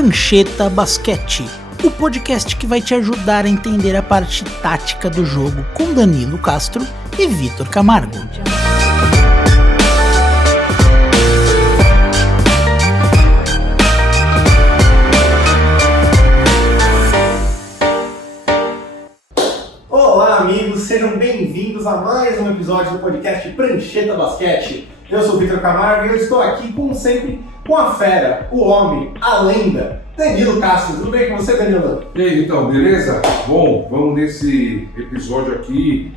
Prancheta Basquete, o podcast que vai te ajudar a entender a parte tática do jogo com Danilo Castro e Vitor Camargo. Olá, amigos, sejam bem-vindos a mais um episódio do podcast Prancheta Basquete. Eu sou o Vitor Camargo e eu estou aqui, como sempre, com a fera, o homem, a lenda, Danilo Castro. Tudo bem com você, Danilo? E aí, então, beleza? Bom, vamos nesse episódio aqui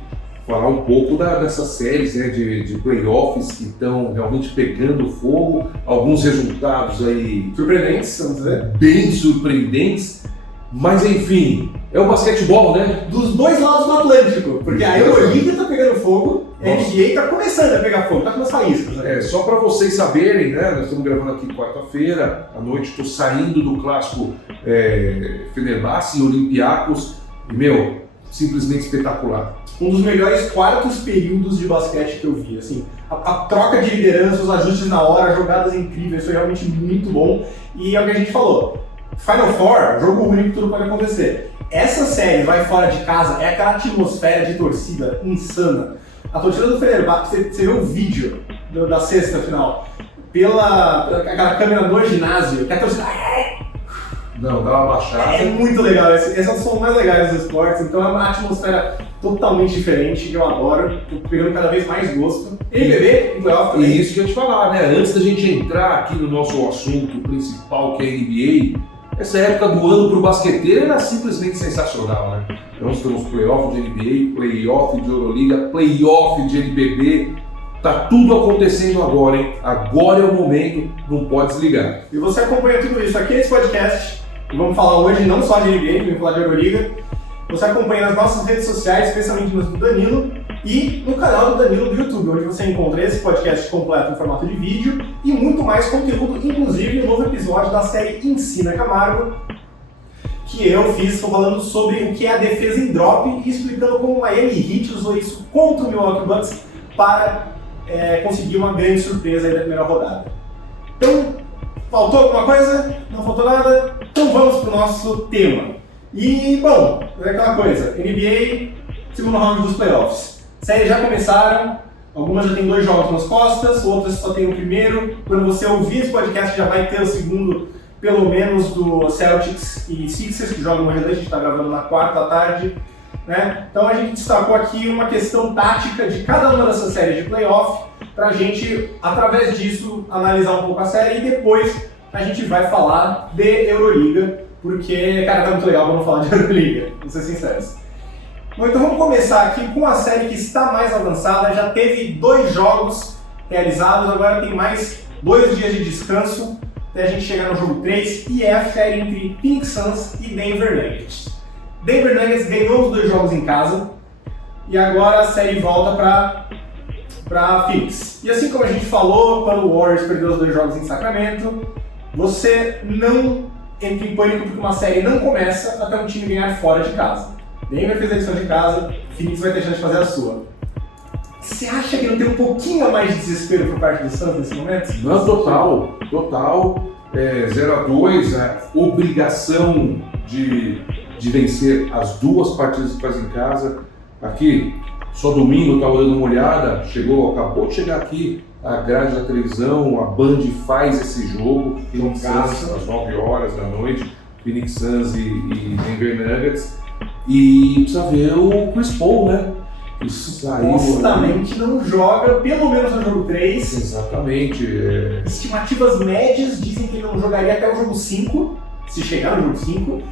falar um pouco dessas séries, né, de playoffs que estão realmente pegando fogo. Alguns resultados aí Surpreendentes, vamos dizer. Bem surpreendentes. Mas enfim, é o basquetebol, né? Dos dois lados do Atlântico, porque a Euroliga tá pegando fogo, a NBA tá começando a pegar fogo, tá com umas faíscas. Né? Só para vocês saberem, né? Nós estamos gravando aqui quarta-feira à noite, estou saindo do clássico Fenerbahçe e Olympiacos, e simplesmente espetacular. Um dos melhores quartos períodos de basquete que eu vi, assim, a troca de liderança, os ajustes na hora, jogadas incríveis, foi realmente muito bom, e é o que a gente falou. Final Four, jogo único, tudo pode acontecer. Essa série vai fora de casa, é aquela atmosfera de torcida insana. A torcida do Fenerbahçe, você vê o vídeo da sexta final, aquela câmera do ginásio, que a torcida... Não, dá uma baixada. É muito legal, esses são os mais legais dos esportes, então é uma atmosfera totalmente diferente, que eu adoro, tô pegando cada vez mais gosto. NBB, em playoff também. E isso que eu ia te falar, né? Antes da gente entrar aqui no nosso assunto principal, que é a NBA, essa época do ano para o basqueteiro era simplesmente sensacional, né? Então nós temos playoff de NBA, playoff de Euroliga, playoff de NBB, tá tudo acontecendo agora, hein? Agora é o momento, não pode desligar. E você acompanha tudo isso aqui nesse podcast, e vamos falar hoje não só de NBA, vamos falar de Euroliga. Você acompanha nas nossas redes sociais, especialmente nas do Danilo, e no canal do Danilo do YouTube, onde você encontra esse podcast completo em formato de vídeo e muito mais conteúdo, inclusive um novo episódio da série Ensina Camargo, que eu fiz, estou falando sobre o que é a defesa em drop e explicando como o Miami Heat usou isso contra o Milwaukee Bucks para conseguir uma grande surpresa aí da primeira rodada. Então, faltou alguma coisa? Não faltou nada? Então vamos para o nosso tema. E, bom, é aquela coisa, NBA, segundo round dos playoffs. Séries já começaram, algumas já tem 2 jogos nas costas, outras só tem o primeiro. Quando você ouvir esse podcast já vai ter o segundo, pelo menos, do Celtics e Sixers, que jogam hoje à noite, a gente está gravando na quarta à tarde. Né? Então a gente destacou aqui uma questão tática de cada uma dessas séries de playoff, para a gente, através disso, analisar um pouco a série e depois a gente vai falar de Euroliga, porque, cara, tá muito legal, vamos falar de Euroliga, vamos ser sinceros. Bom, então vamos começar aqui com a série que está mais avançada, já teve 2 jogos realizados, agora tem mais 2 dias de descanso até a gente chegar no jogo 3, e é a série entre Phoenix Suns e Denver Nuggets. Denver Nuggets ganhou os 2 jogos em casa, e agora a série volta para Phoenix. E assim como a gente falou, quando o Warriors perdeu os 2 jogos em Sacramento, você não entra em pânico porque uma série não começa até um time ganhar fora de casa. Denver fez a lição de casa, Phoenix vai ter chance de fazer a sua. Você acha que não tem um pouquinho a mais de desespero por parte do Suns nesse momento? Não, total. 0-2, a obrigação de vencer as 2 partidas que faz em casa. Aqui, só domingo eu estava dando uma olhada, acabou de chegar aqui a grade da televisão, a Band faz esse jogo, Phoenix Suns, às 9 horas da noite, Phoenix Suns e Denver Nuggets. E precisa ver o Chris Paul, né? Supostamente não joga, pelo menos no jogo 3. Exatamente. Estimativas médias dizem que ele não jogaria até o jogo 5, se chegar no jogo 5,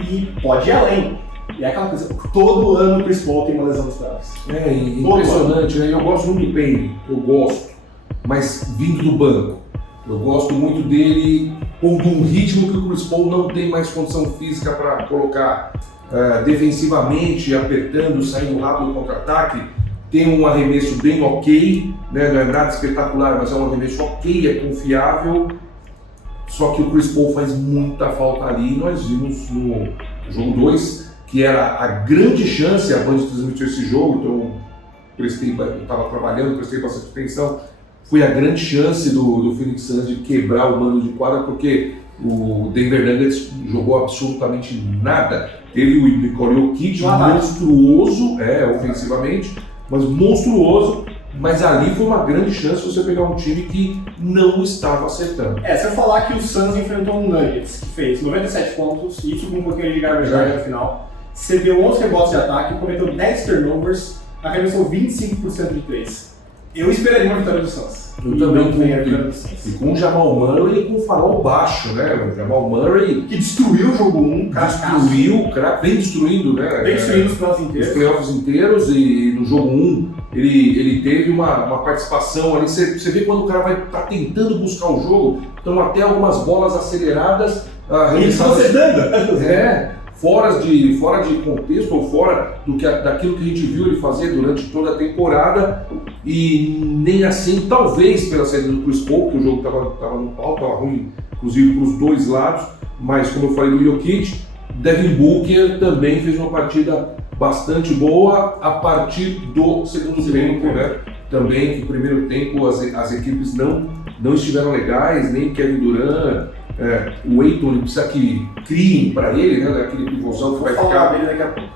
e pode ir além. E é aquela coisa, todo ano o Chris Paul tem uma lesão nos braços. Impressionante, né? Eu gosto muito do Payne, mas vindo do banco. Eu gosto muito dele pondo um ritmo que o Chris Paul não tem mais condição física para colocar. Defensivamente, apertando, saindo rápido do contra-ataque, tem um arremesso bem ok, né? Não é nada espetacular, mas é um arremesso ok, é confiável, só que o Chris Paul faz muita falta ali. Nós vimos no jogo 2, que era a grande chance, a Band transmitiu esse jogo, então eu estava trabalhando, prestei bastante atenção, foi a grande chance do Phoenix Suns de quebrar o mando de quadra, porque o Denver Nuggets jogou absolutamente nada. Teve o Nikola Jokic monstruoso, ofensivamente, mas monstruoso. Mas ali foi uma grande chance você pegar um time que não estava acertando. Se eu falar que o Suns enfrentou um Nuggets, que fez 97 pontos, isso com um pouquinho de garbage time no final, cedeu 11 rebotes de ataque, cometeu 10 turnovers, arremessou 25% de 3. Eu esperaria uma vitória do Suns. Eu também. E com o Jamal Murray e com o farol baixo, né? O Jamal Murray... que destruiu o jogo 1, vem destruindo, né? Vem destruindo os playoffs inteiros. Os playoffs inteiros, e no jogo 1 ele teve uma participação ali. Você vê quando o cara vai estar tentando buscar o jogo, então até algumas bolas aceleradas... Eles estão acertando! Fora de contexto ou fora daquilo que a gente viu ele fazer durante toda a temporada, e nem assim, talvez pela saída do Chris Paul, porque o jogo estava no pau, estava ruim, inclusive para os dois lados, mas como eu falei do Jokic, Devin Booker também fez uma partida bastante boa a partir do segundo tempo, né? Também que no primeiro tempo as equipes não estiveram legais, nem Kevin Durant. O Ayton precisa que criem para ele, né? Aquele pivôzão que vai ficar.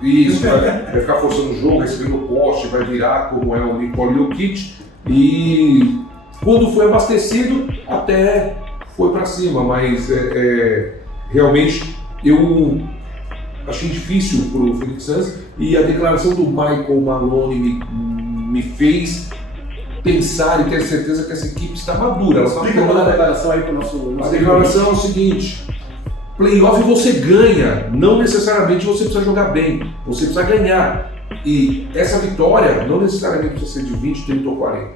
Isso, vai ficar forçando o jogo, recebendo o poste, vai virar como é o Nikola Jokic. E quando foi abastecido, até foi para cima, mas realmente eu achei difícil para o Phoenix Suns, e a declaração do Michael Malone me fez pensar e ter certeza que essa equipe está madura. Explica a declaração aí para o nosso... A declaração é o seguinte: playoff você ganha, não necessariamente você precisa jogar bem, você precisa ganhar. E essa vitória não necessariamente precisa ser de 20, 30 ou 40.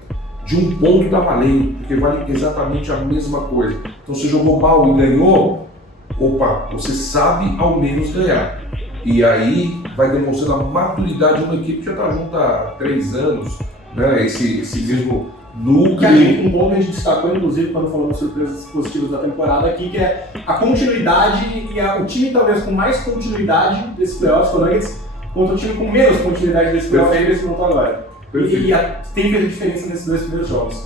De um ponto está valendo, porque vale exatamente a mesma coisa. Então você jogou mal e ganhou, você sabe ao menos ganhar. E aí vai demonstrando a maturidade de uma equipe que já está junto há 3 anos, né? Esse mesmo núcleo. Um ponto que a gente destacou, inclusive, quando falamos surpresas positivas da temporada aqui, que é a continuidade e o time talvez com mais continuidade desse playoffs, o Nuggets, contra o time com menos continuidade desse playoffs, é esse ponto agora. E tem feito diferença nesses 2 primeiros jogos.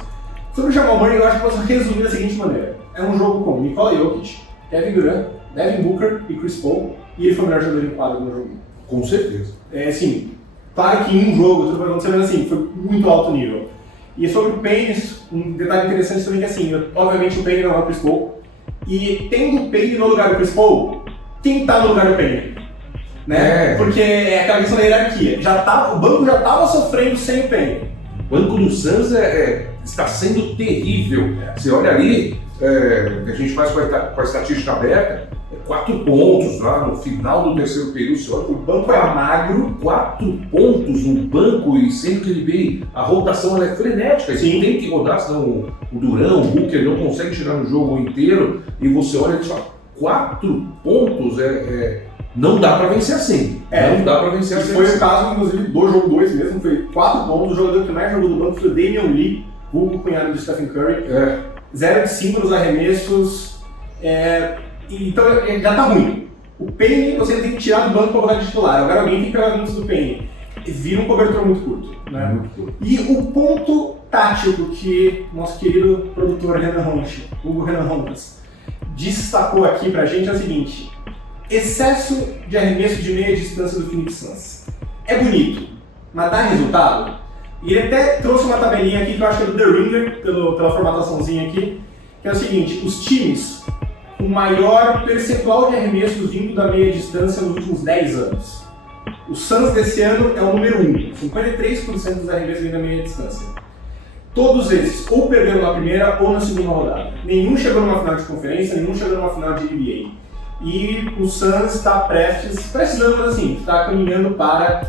Sobre o Jamal Murray, eu acho que posso resumir da seguinte maneira: é um jogo com Nikola Jokic, Kevin Durant, Devin Booker e Chris Paul, e ele foi o melhor jogador em quadra no jogo. Com certeza. Assim, claro que em um jogo tudo vai acontecer, mas assim, foi muito alto nível. E sobre o Payne, um detalhe interessante também que assim, obviamente o Payne não é o Chris Paul, e tendo o Payne no lugar do Chris Paul, quem tá no lugar do Payne? Né? Porque é aquela questão da hierarquia. O banco já estava sofrendo sem o Payne. O banco do Suns está sendo terrível. Você olha ali, a gente faz com a estatística aberta, 4 pontos lá no final do terceiro período. Você olha, o banco é magro, 4 pontos no banco, e sendo que ele veio, a rotação ela é frenética. Sim. Tem que rodar, senão o Durant, o Booker não consegue chegar no jogo inteiro, e você olha e fala, 4 pontos não dá pra vencer assim. Não dá pra vencer assim. Foi o caso, inclusive, do jogo 2 mesmo, foi 4 pontos. O jogador que mais jogou do banco foi o Damian Lee, o cunhado do Stephen Curry. 0 de 5 nos arremessos. Então já tá ruim. O Payne você tem que tirar do banco para botar de titular. Agora alguém tem que pegar minutos do Payne. Vira um cobertor muito curto. Né? Muito curto. E o ponto tático que nosso querido produtor Hugo Renan Rondas, destacou aqui pra gente é o seguinte: excesso de arremesso de meia distância do Phoenix Suns. É bonito, mas dá resultado? E ele até trouxe uma tabelinha aqui que eu acho que é do The Ringer, pela formataçãozinha aqui, que é o seguinte: os times com maior percentual de arremessos vindo da meia distância nos últimos 10 anos. O Suns desse ano é o número 1, 53% dos arremessos vindo da meia distância. Todos esses ou perderam na primeira ou na segunda rodada. Nenhum chegou numa final de conferência, nenhum chegou numa final de NBA. E o Suns está precisando, mas assim, está caminhando para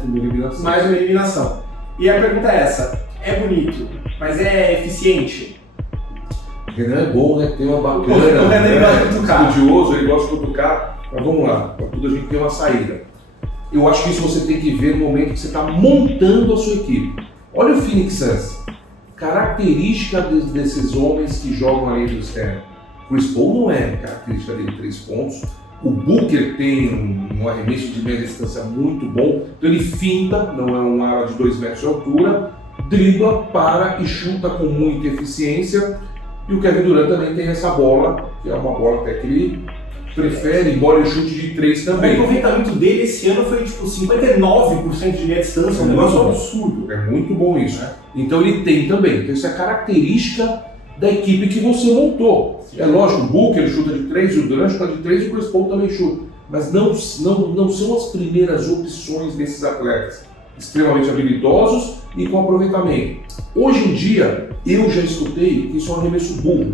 mais uma eliminação. E a pergunta é essa: é bonito, mas é eficiente? O Renan é bom, né? Tem uma bacana. O Renan ele gosta de cutucar. Estudioso, ele gosta de cutucar. Mas vamos lá, para tudo a gente tem uma saída. Eu acho que isso você tem que ver no momento que você está montando a sua equipe. Olha o Phoenix Suns. Característica desses homens que jogam ali do externo. Chris Paul não é característica dele 3 pontos. O Booker tem um arremesso de média distância muito bom. Então ele finta, não é um ala de 2 metros de altura. dribla, para e chuta com muita eficiência. E o Kevin Durant também tem essa bola, que é uma bola até que ele prefere, embora ele chute de 3 O também. aproveitamento dele esse ano foi tipo 59% de meia distância, um negócio absurdo. É muito bom isso. Então ele tem também. Então isso é característica da equipe que você montou. Sim. É lógico, o Booker chuta de 3, o Durant chuta de 3 e o Chris Paul também chuta. Mas não são as primeiras opções desses atletas. Extremamente habilidosos e com aproveitamento. Hoje em dia, eu já escutei que isso é um arremesso burro.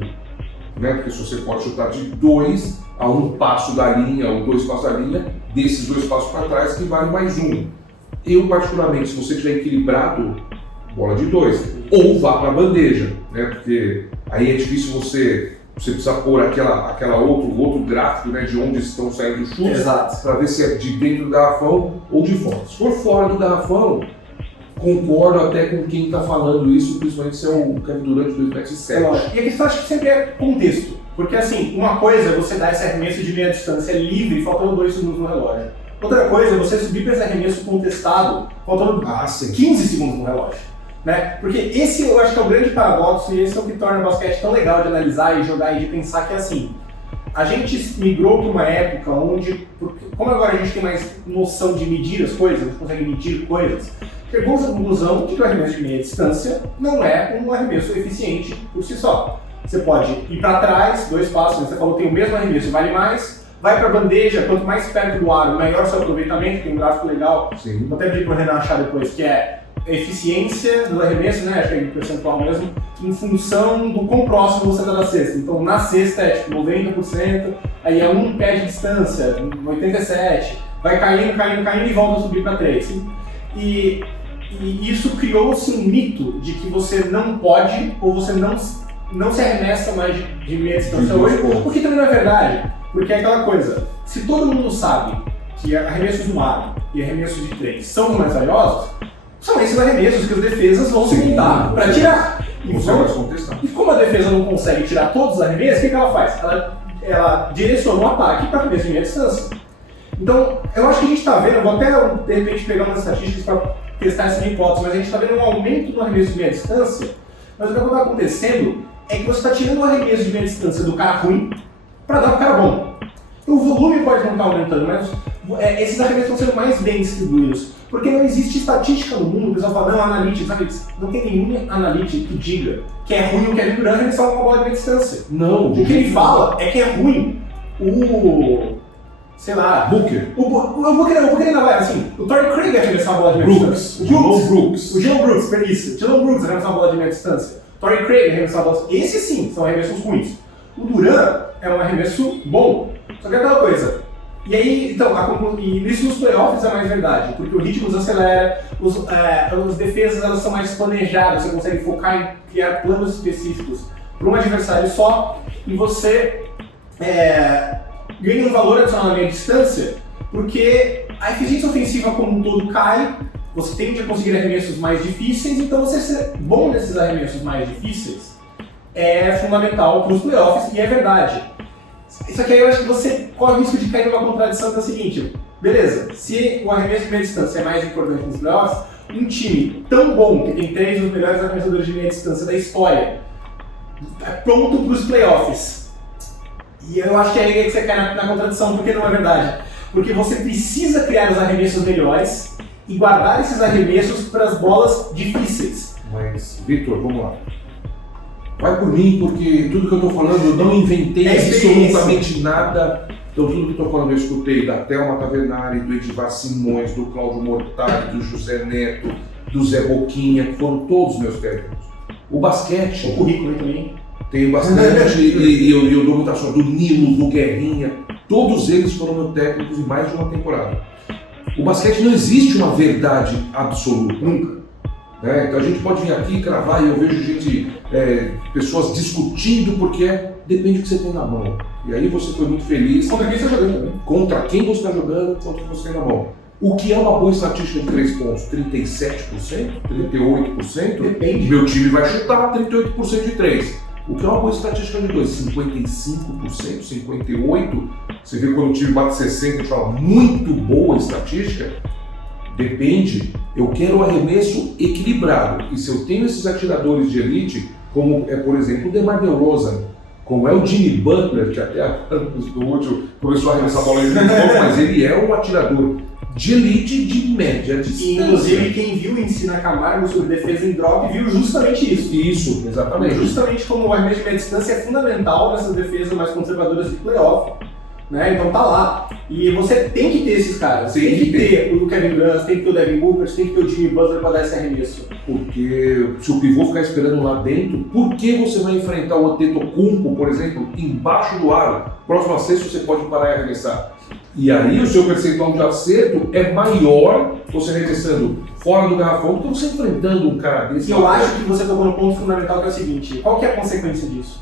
Né? Porque se você pode chutar de 2 a 1 passo da linha ou 2 passos da linha, desses 2 passos para trás que vale mais 1. Eu particularmente, se você tiver equilibrado, bola de 2, ou vá para a bandeja, né? Porque aí é difícil você precisa pôr aquela outro gráfico, né, de onde estão saindo os chutes, para ver se é de dentro do garrafão ou de fora. Se for fora do garrafão, concordo até com quem está falando isso, principalmente se é o Kevin Durant de 2,7 m. E a questão acho que sempre é contexto, porque assim, uma coisa é você dar esse arremesso de meia distância livre, faltando 2 segundos no relógio. Outra coisa é você subir para esse arremesso contestado, faltando 15 segundos no relógio. Né? Porque esse eu acho que é o grande paradoxo e esse é o que torna o basquete tão legal de analisar e jogar e de pensar que é assim, a gente migrou para uma época onde, como agora a gente tem mais noção de medir as coisas, a gente consegue medir coisas, chegou-se à conclusão de que o arremesso de meia distância não é um arremesso eficiente por si só. Você pode ir para trás, 2 passos, você falou que tem o mesmo arremesso, vale mais, vai para a bandeja, quanto mais perto do aro, maior o seu aproveitamento, tem um gráfico legal, vou até pedir para o Renan achar depois, que é eficiência do arremesso, né, acho que é percentual mesmo, em função do quão próximo você está da cesta. Então na cesta é tipo 90%, aí é 1 pé de distância, 87%, vai caindo e volta a subir para 3%. E isso criou-se um mito de que você não pode ou você não se arremessa mais de meia distância hoje, o que também não é verdade, porque é aquela coisa, se todo mundo sabe que arremessos no aro e arremessos de 3 são mais valiosos, são esses arremessos que as defesas vão se montar para tirar. E como a defesa não consegue tirar todos os arremessos, o que ela faz? Ela direciona o ataque para arremesso de meia distância. Então, eu acho que a gente está vendo, vou até de repente pegar umas estatísticas para testar essa hipótese, mas a gente está vendo um aumento no arremesso de meia distância, mas o que está acontecendo é que você está tirando o arremesso de meia distância do cara ruim para dar para o cara bom. O volume pode não estar aumentando, mas esses arremessos estão sendo mais bem distribuídos. Porque não existe estatística no mundo, o pessoal fala, não, analytics, não tem nenhum analytics que diga que é ruim o Kevin Durant arremessar uma bola de meia distância. Não. O que ele fala é que é ruim sei lá, Booker. O Booker ainda vai, assim, o Torrey Craig arremessar uma bola de meia distância. O Dylan Brooks arremessar uma bola de meia distância. Torrey Craig arremessar uma bola de meia distância. Esses sim, são arremessos ruins. O Durant é um arremesso bom. Só que é aquela coisa. E aí, então, isso nos playoffs é mais verdade, porque o ritmo desacelera, as defesas elas são mais planejadas, você consegue focar em criar planos específicos para um adversário só, e você ganha um valor adicional na meia distância, porque a eficiência ofensiva como um todo cai, você tende a conseguir arremessos mais difíceis, então você ser bom nesses arremessos mais difíceis é fundamental para os playoffs, e é verdade. Só que aí eu acho que você corre o risco de cair numa contradição que é o seguinte, beleza, se o arremesso de meia distância é mais importante nos playoffs, um time tão bom, que tem 3 dos melhores arremessadores de meia distância da história, é pronto para os playoffs. E eu acho que é aí que você cai na contradição, porque não é verdade. Porque você precisa criar os arremessos melhores e guardar esses arremessos para as bolas difíceis. Mas, Vitor, vamos lá. Vai por mim, porque tudo que eu estou falando, eu não inventei absolutamente nada. Então tudo que eu estou falando eu escutei da Thelma Tavernari, do Edivar Simões, do Cláudio Mortari, do José Neto, do Zé Boquinha, que foram todos meus técnicos. O basquete... O currículo também. Tenho bastante, e eu dou muita sorte, do Nilo, do Guerrinha, todos eles foram meus técnicos em mais de uma temporada. O basquete não existe uma verdade absoluta. Nunca. Então a gente pode vir aqui e cravar, e eu vejo pessoas discutindo porque depende do que você tem na mão. E aí você foi muito feliz. Contra quem você está jogando também. Contra quem você está jogando, contra o que você tem na mão. O que é uma boa estatística de 3 pontos? 37%? 38%? Depende. Meu time vai chutar 38% de 3. O que é uma boa estatística de 2? 55%? 58%? Você vê quando o time bate 60%, a gente fala muito boa estatística. Depende, eu quero um arremesso equilibrado. E se eu tenho esses atiradores de elite, como é, por exemplo, o DeMar DeRozan, como é o Jimmy Butler, que até no último começou a arremessar a bola em mas ele é um atirador de elite de média distância. Inclusive, quem viu o Ensina Camargo sobre defesa em drop viu justamente isso. Isso, exatamente. Justamente como o arremesso de média distância é fundamental nessas defesas mais conservadoras de playoff. Né? Então tá lá. E você tem que ter esses caras. Tem que ter o Kevin Durant, tem que ter o Devin Booker, tem que ter o Jimmy Butler para dar esse arremesso. Porque se o pivô ficar esperando lá dentro, por que você vai enfrentar o Antetokounmpo, por exemplo, embaixo do aro? Próximo a sexta você pode parar e arremessar. E aí o seu percentual de acerto é maior você arremessando fora do garrafão do que você enfrentando um cara desse. E eu acho que você tocou no ponto fundamental, que é o seguinte: qual que é a consequência disso?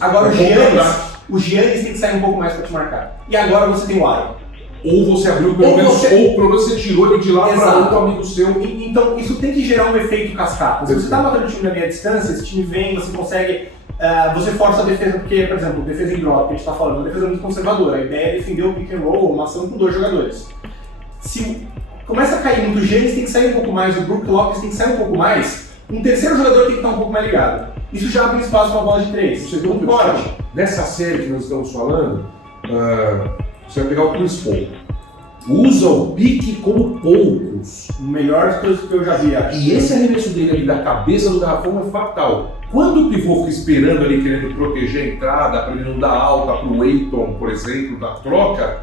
Agora o Giannis tem que sair um pouco mais para te marcar. E agora você tem o aro. Ou você abriu pelo menos, ou pelo menos você tirou ele de lá para outro amigo seu. Então isso tem que gerar um efeito cascata. Se você está matando o time da meia distância, esse time vem, você consegue. Você força a defesa, porque, por exemplo, defesa em drop, que a gente está falando, uma defesa muito conservadora. A ideia é defender o pick and roll, uma ação com 2 jogadores. Se começa a cair muito, o Giannis tem que sair um pouco mais, o Brook Lopes tem que sair um pouco mais, um terceiro jogador tem que estar um pouco mais ligado. Isso já abre espaço para a bola de 3. Você viu que pode? Nessa série que nós estamos falando, você vai pegar o Chris Paul. Usa o pique como poucos. Melhores coisas que eu já vi. E esse arremesso dele ali da cabeça do garrafão é fatal. Quando o pivô fica esperando ali, querendo proteger a entrada, para ele não dar alta para o Ayton, por exemplo, da troca,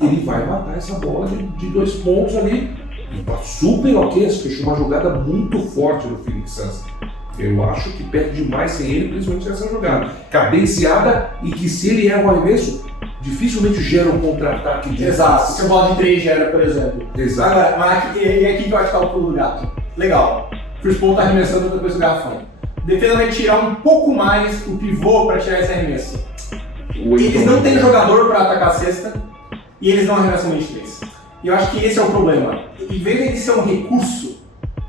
ele vai matar essa bola de 2 pontos ali. E tá super ok, fechou uma jogada muito forte no Phoenix Suns. Eu acho que perde demais sem ele, principalmente nessa jogada. Cadenciada e que se ele erra o arremesso, dificilmente gera um contra-ataque de Exato, se a bola de 3 gera, por exemplo. Exato. Agora, mas é aqui que eu acho que tá o pulo do gato. Legal. Chris Paul tá arremessando depois do garrafão. Defesa vai tirar um pouco mais o pivô para tirar esse arremesso. Eles não têm jogador para atacar a cesta e eles não arremessam de 3. E eu acho que esse é o problema. Em vez de ser um recurso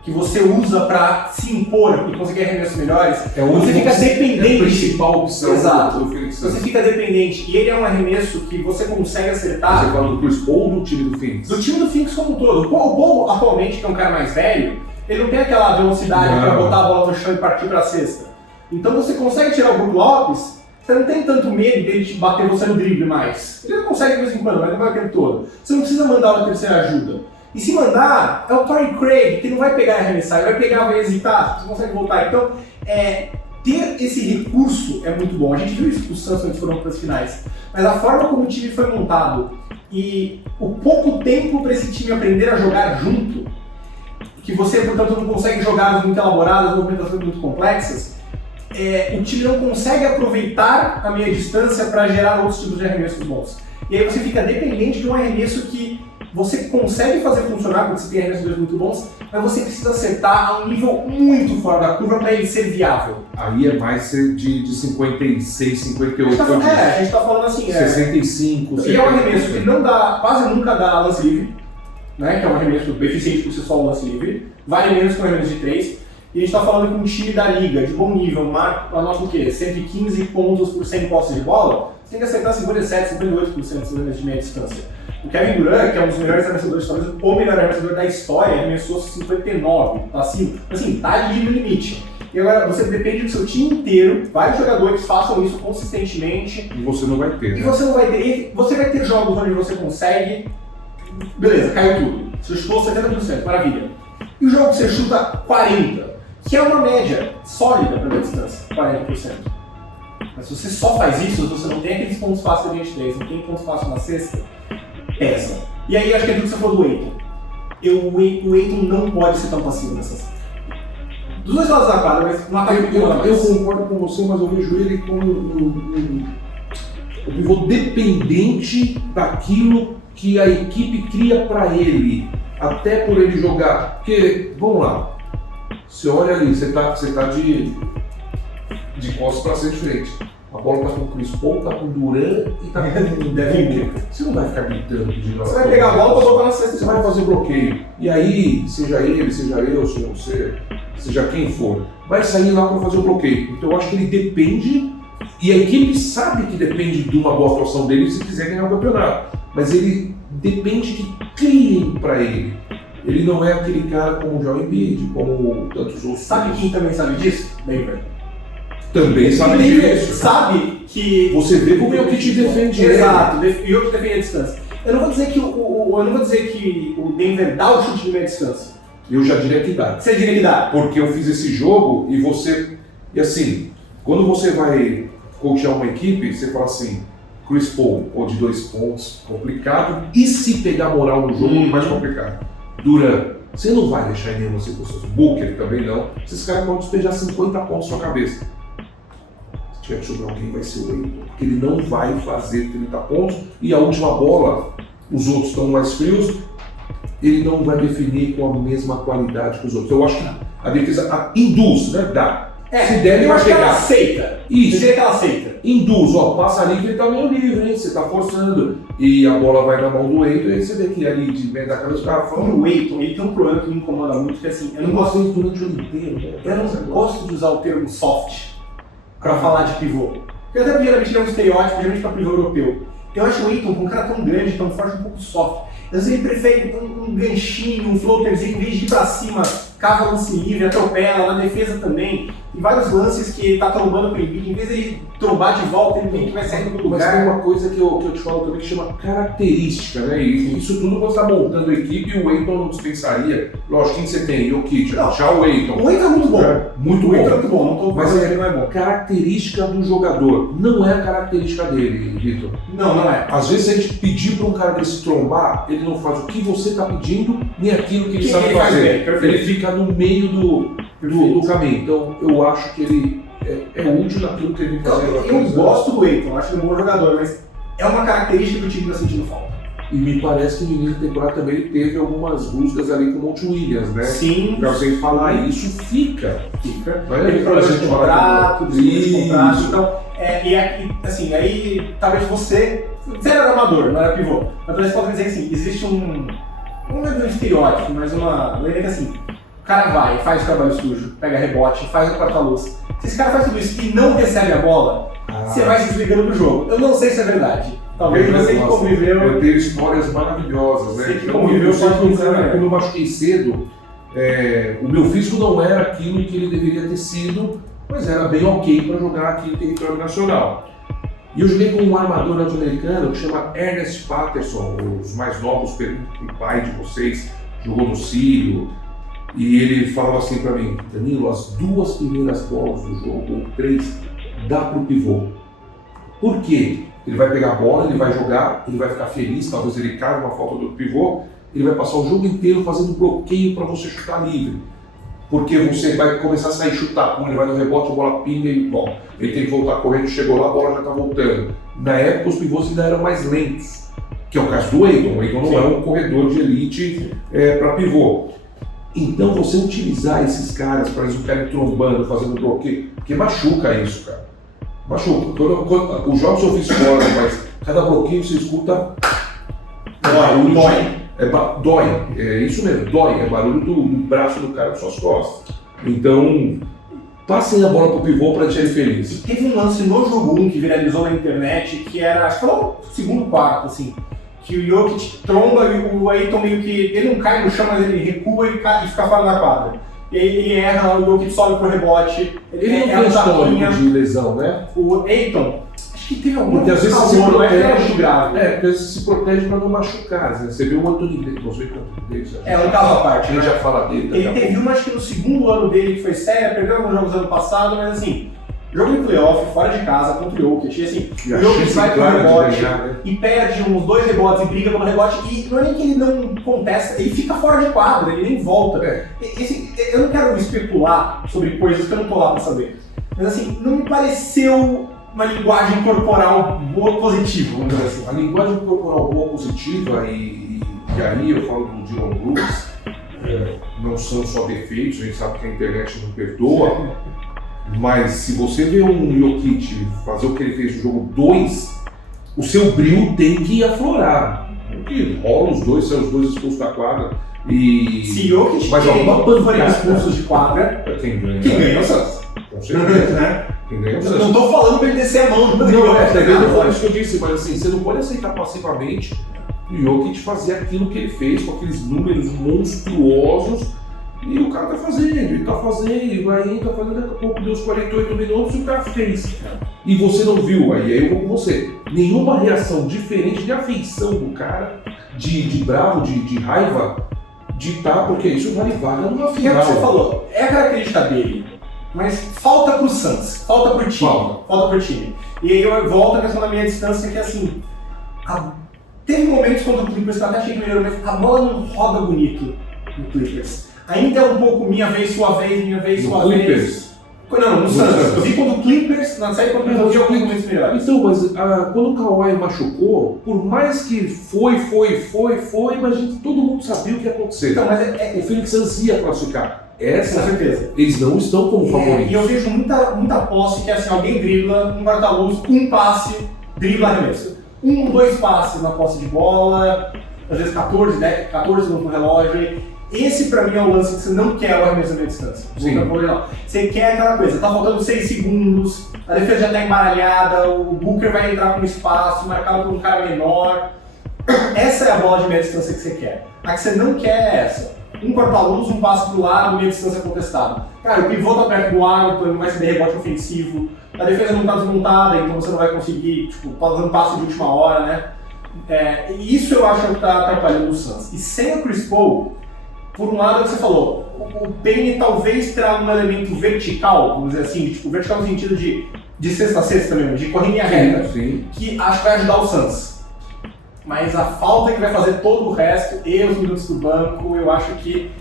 que você usa para se impor e conseguir arremessos melhores, você fica dependente. É a principal opção. Exato. Você fica dependente. E ele é um arremesso que você consegue acertar. Você fala do Chris Paul ou do time do Phoenix? Do time do Phoenix como um todo. O Paul, atualmente, que é um cara mais velho, ele não tem aquela velocidade para botar a bola no chão e partir para a cesta. Então você consegue tirar o Brook Lopes, você não tem tanto medo dele te bater você no drible mais. Ele não consegue de vez em quando, mas não vai o tempo todo. Você não precisa mandar uma terceira ajuda. E se mandar, é o Torrey Craig, que não vai pegar e arremessar, ele vai pegar, vai hesitar, você consegue voltar. Então, ter esse recurso é muito bom. A gente viu isso com o Suns quando foram para as finais. Mas a forma como o time foi montado e o pouco tempo para esse time aprender a jogar junto, que você, portanto, não consegue jogadas muito elaboradas, movimentações muito complexas, o time não consegue aproveitar a meia distância para gerar outros tipos de arremessos bons. E aí você fica dependente de um arremesso que você consegue fazer funcionar, porque você tem arremessos muito bons, mas você precisa acertar a um nível muito fora da curva para ele ser viável. Aí é mais de 56, 58. A gente tá falando assim, 65, E é um arremesso que não dá, quase nunca dá lance livre, né? Que é um arremesso eficiente por si só o lance livre, vale menos que um arremesso de 3. E a gente está falando com um time da liga, de bom nível, anota o quê? 115 pontos por 100 posses de bola, você tem que acertar 57, 58% dos arremessos de meia distância. O Kevin Durant, que é um dos melhores arremessadores, talvez o melhor arremessador da história, arremessou 59, tá assim, tá ali no limite. E agora você depende do seu time inteiro, vários jogadores façam isso consistentemente. E você não vai ter. E você não vai ter. Você vai ter jogos onde você consegue. Beleza, caiu tudo. Você chutou 70%, maravilha. E o jogo que você chuta 40%, que é uma média sólida para a distância, 40%. Mas se você só faz isso, você não tem aqueles pontos fáceis da linha de 3, não tem pontos fáceis na cesta, pesa. E aí acho que é tudo que você falou do Ayton. O Ayton não pode ser tão passivo nessas. Dos dois lados da quadra, mas não ataque eu concordo com você, mas eu vejo ele como o pivô dependente daquilo que a equipe cria para ele, até por ele jogar. Porque, vamos lá, você olha ali, você tá de costas para ser diferente. A bola tá com o Chris Paul, tá com o Durant e tá com o Devin Booker. Você não vai ficar gritando de novo. Você vai pegar a bola pra botar na cesta. Você vai fazer bloqueio. E aí, seja ele, seja eu, seja você, seja quem for, vai sair lá para fazer o bloqueio. Então eu acho que ele depende, e a equipe sabe que depende de uma boa atuação dele se quiser ganhar o campeonato. Mas ele depende que criem para ele. ele não é aquele cara como o Joel Embiid, como tantos outros. Sabe quem também sabe disso? Denver. Também sabe Denver disso. sabe que... Você vê como o Jokic defende ele. Exato, e o Jokic defende a distância. Eu não vou dizer que o Denver dá o chute de meia distância. Eu já diria que dá. Você diria que dá? Porque eu fiz esse jogo e você... E assim, quando você vai coachar uma equipe, você fala assim, Chris Paul, ou de 2 pontos, complicado. E se pegar moral no jogo, mais complicado. Durant, você não vai deixar em nenhuma circunstância. Booker também não. Esses caras vão despejar 50 pontos na sua cabeça. Se tiver que sobrar alguém, vai ser o Ayton. Porque ele não vai fazer 30 pontos. E a última bola, os outros estão mais frios, ele não vai definir com a mesma qualidade que os outros. Eu acho que a defesa induz, né? Dá. Se der, ele eu vai acho que ela pegar. aceita. Isso. Eu diria que ela aceita. Induz, ó, passa livre, ele tá meio livre, hein? Você tá forçando. E a bola vai na mão do Ayton, e aí você vê que ali de meio da cabeça, o cara E falando. o Ayton, ele tem um problema que me incomoda muito, que assim, Eu não gosto disso durante o jogo inteiro, né? Eu não gosto de usar o termo soft pra falar de pivô. Porque até porque geralmente ele é um estereótipo, geralmente pra pivô europeu. Eu acho o Ayton, um cara tão grande, tão forte, um pouco soft. Às vezes ele prefere um ganchinho, um floaterzinho, em vez de ir pra cima, cava lance livre, atropela, na defesa também. Tem vários lances que ele tá trombando com o Embiid, em vez de ele trombar de volta, ele meio que vai sair do Mas lugar. tem uma coisa que eu te falo também que chama característica, né? E isso tudo você está montando a equipe e o Ayton não dispensaria. Lógico, quem você tem? Jokic, Não. já o Ayton. O Ayton é muito bom. Muito O Ayton é bom. muito bom, não tô Mas falando que ele não é bom. característica do jogador, não é a característica dele, Vitor. Não, não é. Às vezes, se a gente pedir para um cara desse trombar, ele não faz o que você está pedindo, nem aquilo que ele Que sabe ele faz fazer. bem, perfeito. Ele fica no meio do caminho. Então, eu acho que ele é útil naquilo que ele vem fazendo. Eu gosto do Ayton, acho ele um bom jogador, mas é uma característica que o time está sentindo falta. E me parece que no início da temporada também ele teve algumas rusgas ali com o Monte Williams, né? Sim. Pra você falar isso, fica. Vai Ele problema de contrato, de contrato, Isso. então, assim, aí talvez você era armador, não era pivô, mas talvez você possa dizer que assim, existe não é um estereótipo, mas uma lei que assim, o cara vai, faz o trabalho sujo, pega rebote, faz o corta-luz. Se esse cara faz tudo isso e não recebe a bola, você vai se desligando do jogo. Eu não sei se é verdade. Talvez você que conviveu. Eu tenho histórias maravilhosas, né? Você que conviveu só pode que dizer, né? como eu machuquei cedo, o meu físico não era aquilo que ele deveria ter sido, mas era bem ok para jogar aqui em território nacional. E eu joguei com um armador norte-americano que chama Ernest Patterson, os mais novos perguntam o pai de vocês, jogou no Sírio, e ele falava assim para mim, Danilo, as 2 primeiras bolas do jogo, ou 3, dá pro pivô. Por quê? Ele vai pegar a bola, ele vai jogar, ele vai ficar feliz, talvez ele caia uma falta do pivô, ele vai passar o jogo inteiro fazendo bloqueio para você chutar livre. Porque você vai começar a sair chutar, ele vai no rebote, a bola pinga e bom, ele tem que voltar correndo, chegou lá, a bola já está voltando. Na época os pivôs ainda eram mais lentos, que é o caso do Ayton. O Ayton não é um corredor de elite para pivô. Então você utilizar esses caras para eles ficarem trombando, fazendo bloqueio, porque machuca isso, cara. Machuca. Quando os jogos eu fiz fora, mas cada bloqueio você escuta barulho. Dói. É isso mesmo, dói. É barulho do braço do cara nas suas costas. Então, passem a bola pro pivô para deixar ele feliz. Teve um lance no jogo 1 que viralizou na internet, que era, acho que foi no segundo quarto, assim, que o Jokic tromba e o Ayton meio que, ele não cai no chão, mas ele recua e fica fora da quadra. E aí ele erra, o Jokic sobe pro rebote, Ele não tem histórico de lesão, né? O Ayton, acho que teve algum porque às vezes se não é protege, muito grave. porque às vezes se protege para não machucar. Né? Você viu o Anthony Davis, não sei quanto Davis. Um caso à parte. A gente já fala dele. Ele teve uma, acho que no segundo ano dele, que foi séria, perdeu alguns jogos ano passado, mas assim, jogo de playoff, fora de casa, contra o Jokic, e assim, E o Jokic vai pro rebote né? e perde uns 2 rebotes e briga pelo rebote, e não é nem que ele não contesta, ele fica fora de quadra, ele nem volta. Eu não quero especular sobre coisas que eu não tô lá pra saber, mas assim, não me pareceu uma linguagem corporal boa positiva, vamos dizer assim. A linguagem corporal boa positiva, e aí eu falo do Dylan Brooks, não são só defeitos, a gente sabe que a internet não perdoa, mas se você vê um Jokic fazer o que ele fez no jogo 2, o seu brilho tem que aflorar. Porque rola os dois, são os dois expulsos da quadra. Se Jokic mas alguma forem expulsos de quadra, quem ganha? Quem ganha é o Suns. Com certeza. Né? Quem ganha é o Eu Suns. não tô falando pra ele descer a mão no Não, também não foi isso que eu disse, mas assim, você não pode aceitar passivamente o Jokic fazer aquilo que ele fez, com aqueles números monstruosos, e o cara tá fazendo, e vai indo, tá fazendo, daqui a pouco deu os 48 minutos e o cara fez. E você não viu, aí eu vou com você, nenhuma reação diferente de afeição do cara, de bravo, de raiva, porque isso vale vaga numa final. É o que você falou, é a característica dele, mas falta pro Suns, falta pro time. E aí eu volto a questão da minha distância, que assim, teve momentos contra o Clippers que eu até achei que melhorou, mas a bola não roda bonito no Clippers. Ainda é um pouco minha vez, sua vez, minha vez, sua vez. Não, no Suns. Eu vi quando o Clippers, na série quando eu vi alguns momentos melhores. Então, mas quando o Kawhi machucou, por mais que foi, mas todo mundo sabia o que ia acontecer. Então, mas o Phoenix Suns ia classificar. Com certeza. Eles não estão como favoritos. E eu vejo muita posse que é assim, alguém dribla, um guarda-luz, um passe, dribla arremesso. 2 passes na posse de bola, às vezes 14 no relógio. Esse pra mim é o lance que você não quer o arremesso à distância. Você quer aquela coisa, tá faltando 6 segundos, a defesa já tá embaralhada, o Booker vai entrar com espaço, marcado por um cara menor. Essa é a bola de meia distância que você quer. A que você não quer é essa. Um corta-luz, um passe pro lado, meia distância contestado. Cara, o pivô tá perto do aro, então ele não vai receber rebote ofensivo. A defesa não tá desmontada, então você não vai conseguir, fazendo passe de última hora, né? Isso eu acho que tá atrapalhando o Suns. E sem o Chris Paul, por um lado, é o que você falou, o Payne talvez traga um elemento vertical, vamos dizer assim, vertical no sentido de sexta a sexta mesmo, de correr em linha reta, que acho que vai ajudar o Suns. Mas a falta que vai fazer todo o resto e os minutos do banco, eu acho que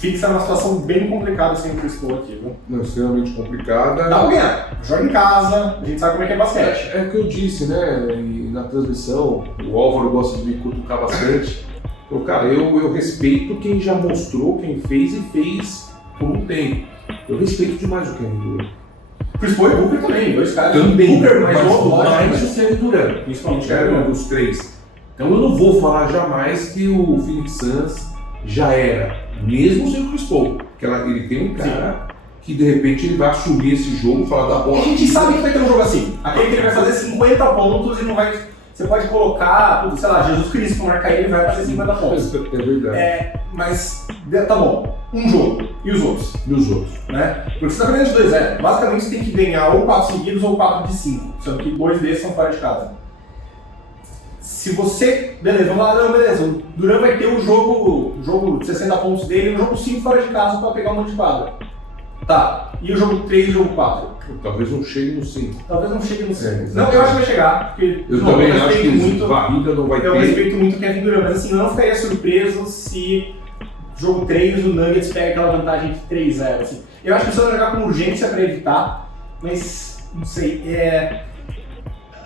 fixa numa situação bem complicada sem o Chris Paul aqui, viu? Não, extremamente complicada. Dá pra ganhar, joga em casa, a gente sabe como é que é basquete. É o que eu disse, né, e na transmissão, o Álvaro gosta de me cutucar bastante. Então, cara, eu respeito quem já mostrou, quem fez e fez por um tempo. Eu respeito demais o Kevin Durant. Chris Paul e Booker também, 2 caras. Também, Booker mais o Kevin Durant. Principalmente o Kevin Durant, dos 3. Então eu não vou falar jamais que o Phoenix Suns já era, mesmo sem o Chris Paul. Porque ele tem um cara que de repente ele vai assumir esse jogo, falar da bola. A gente sabe que vai ter um jogo assim. Aquele que ele vai fazer 50 pontos e não vai... Você pode colocar, sei lá, Jesus Cristo para marcar ele vai fazer 50 pontos. É verdade. Mas, tá bom, um jogo. E os outros? Né? Porque você tá perdendo de 2-0. Basicamente você tem que ganhar ou 4 seguidos ou 4 de 5. Sendo que 2 desses são fora de casa. Se você... Beleza, vamos lá, beleza. O Durant vai ter o jogo de 60 pontos dele e o jogo 5 fora de casa para pegar um monte de quadra. Tá. E o jogo 3 e o jogo 4? Talvez não chegue no 5. Não, eu acho que vai chegar. Porque, eu também acho que barriga não vai ter. Eu respeito muito o Kevin Durant, mas assim, eu não ficaria surpreso se jogo 3 o Nuggets pega aquela vantagem de 3-0. Assim. Eu acho que só vai jogar com urgência para evitar, mas não sei.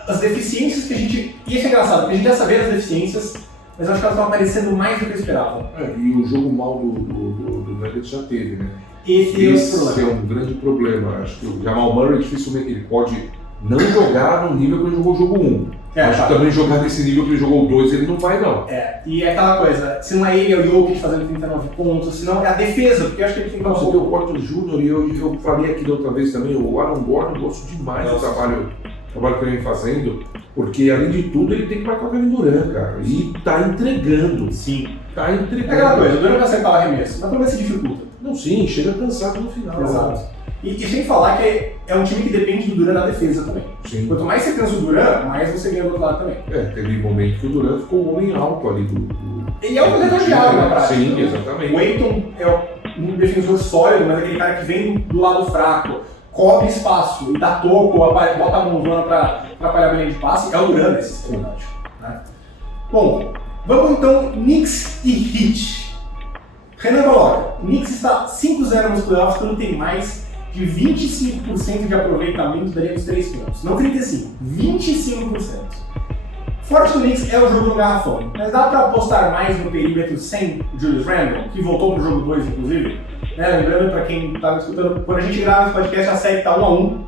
As deficiências que a gente... E isso é engraçado, porque a gente já sabia das deficiências, mas eu acho que elas estão aparecendo mais do que eu esperava. E o jogo mal do Nuggets já teve, né? Esse é um grande problema. Acho que o Jamal Murray dificilmente ele pode não jogar no nível que ele jogou o jogo 1. Acho que também jogar nesse nível que ele jogou o 2 ele não vai, não. E é aquela coisa, se não é ele, é o Jokic fazendo 39 pontos, se não é a defesa, porque eu acho que ele tem que dar um pouco. O Porto Júnior, e eu falei aqui da outra vez também, o Aaron Gordon, eu gosto demais do trabalho que ele vem fazendo, porque além de tudo ele tem que marcar o Kevin Durant, cara, e tá entregando. Sim. Tá entregando. É aquela coisa, o Durant vai acertar o arremesso, mas também se dificulta. Não, sim, chega cansado no final. Exato. E sem falar que é um time que depende do Durant na defesa também. Sim. Quanto mais você cansa o Durant, mais você ganha do outro lado também. Teve um momento que o Durant ficou o homem alto ali Ele é um protetor de área, na prática. Sim, exatamente. O Ayton é um defensor sólido, mas aquele cara que vem do lado fraco, cobre espaço e dá toco, bota a mãozona pra atrapalhar a linha de passe, é o Durant nesse sistema, né? Bom, vamos então Knicks e Heat. Renan coloca, o Knicks está 5-0 nos playoffs quando tem mais de 25% de aproveitamento daria nos 3 pontos. Não 35%, 25%. Forte do Knicks é o jogo no garrafão, mas dá para apostar mais no perímetro sem o Julius Randle, que voltou pro jogo 2 inclusive. Lembrando para quem estava escutando, quando a gente grava esse podcast a série está 1-1.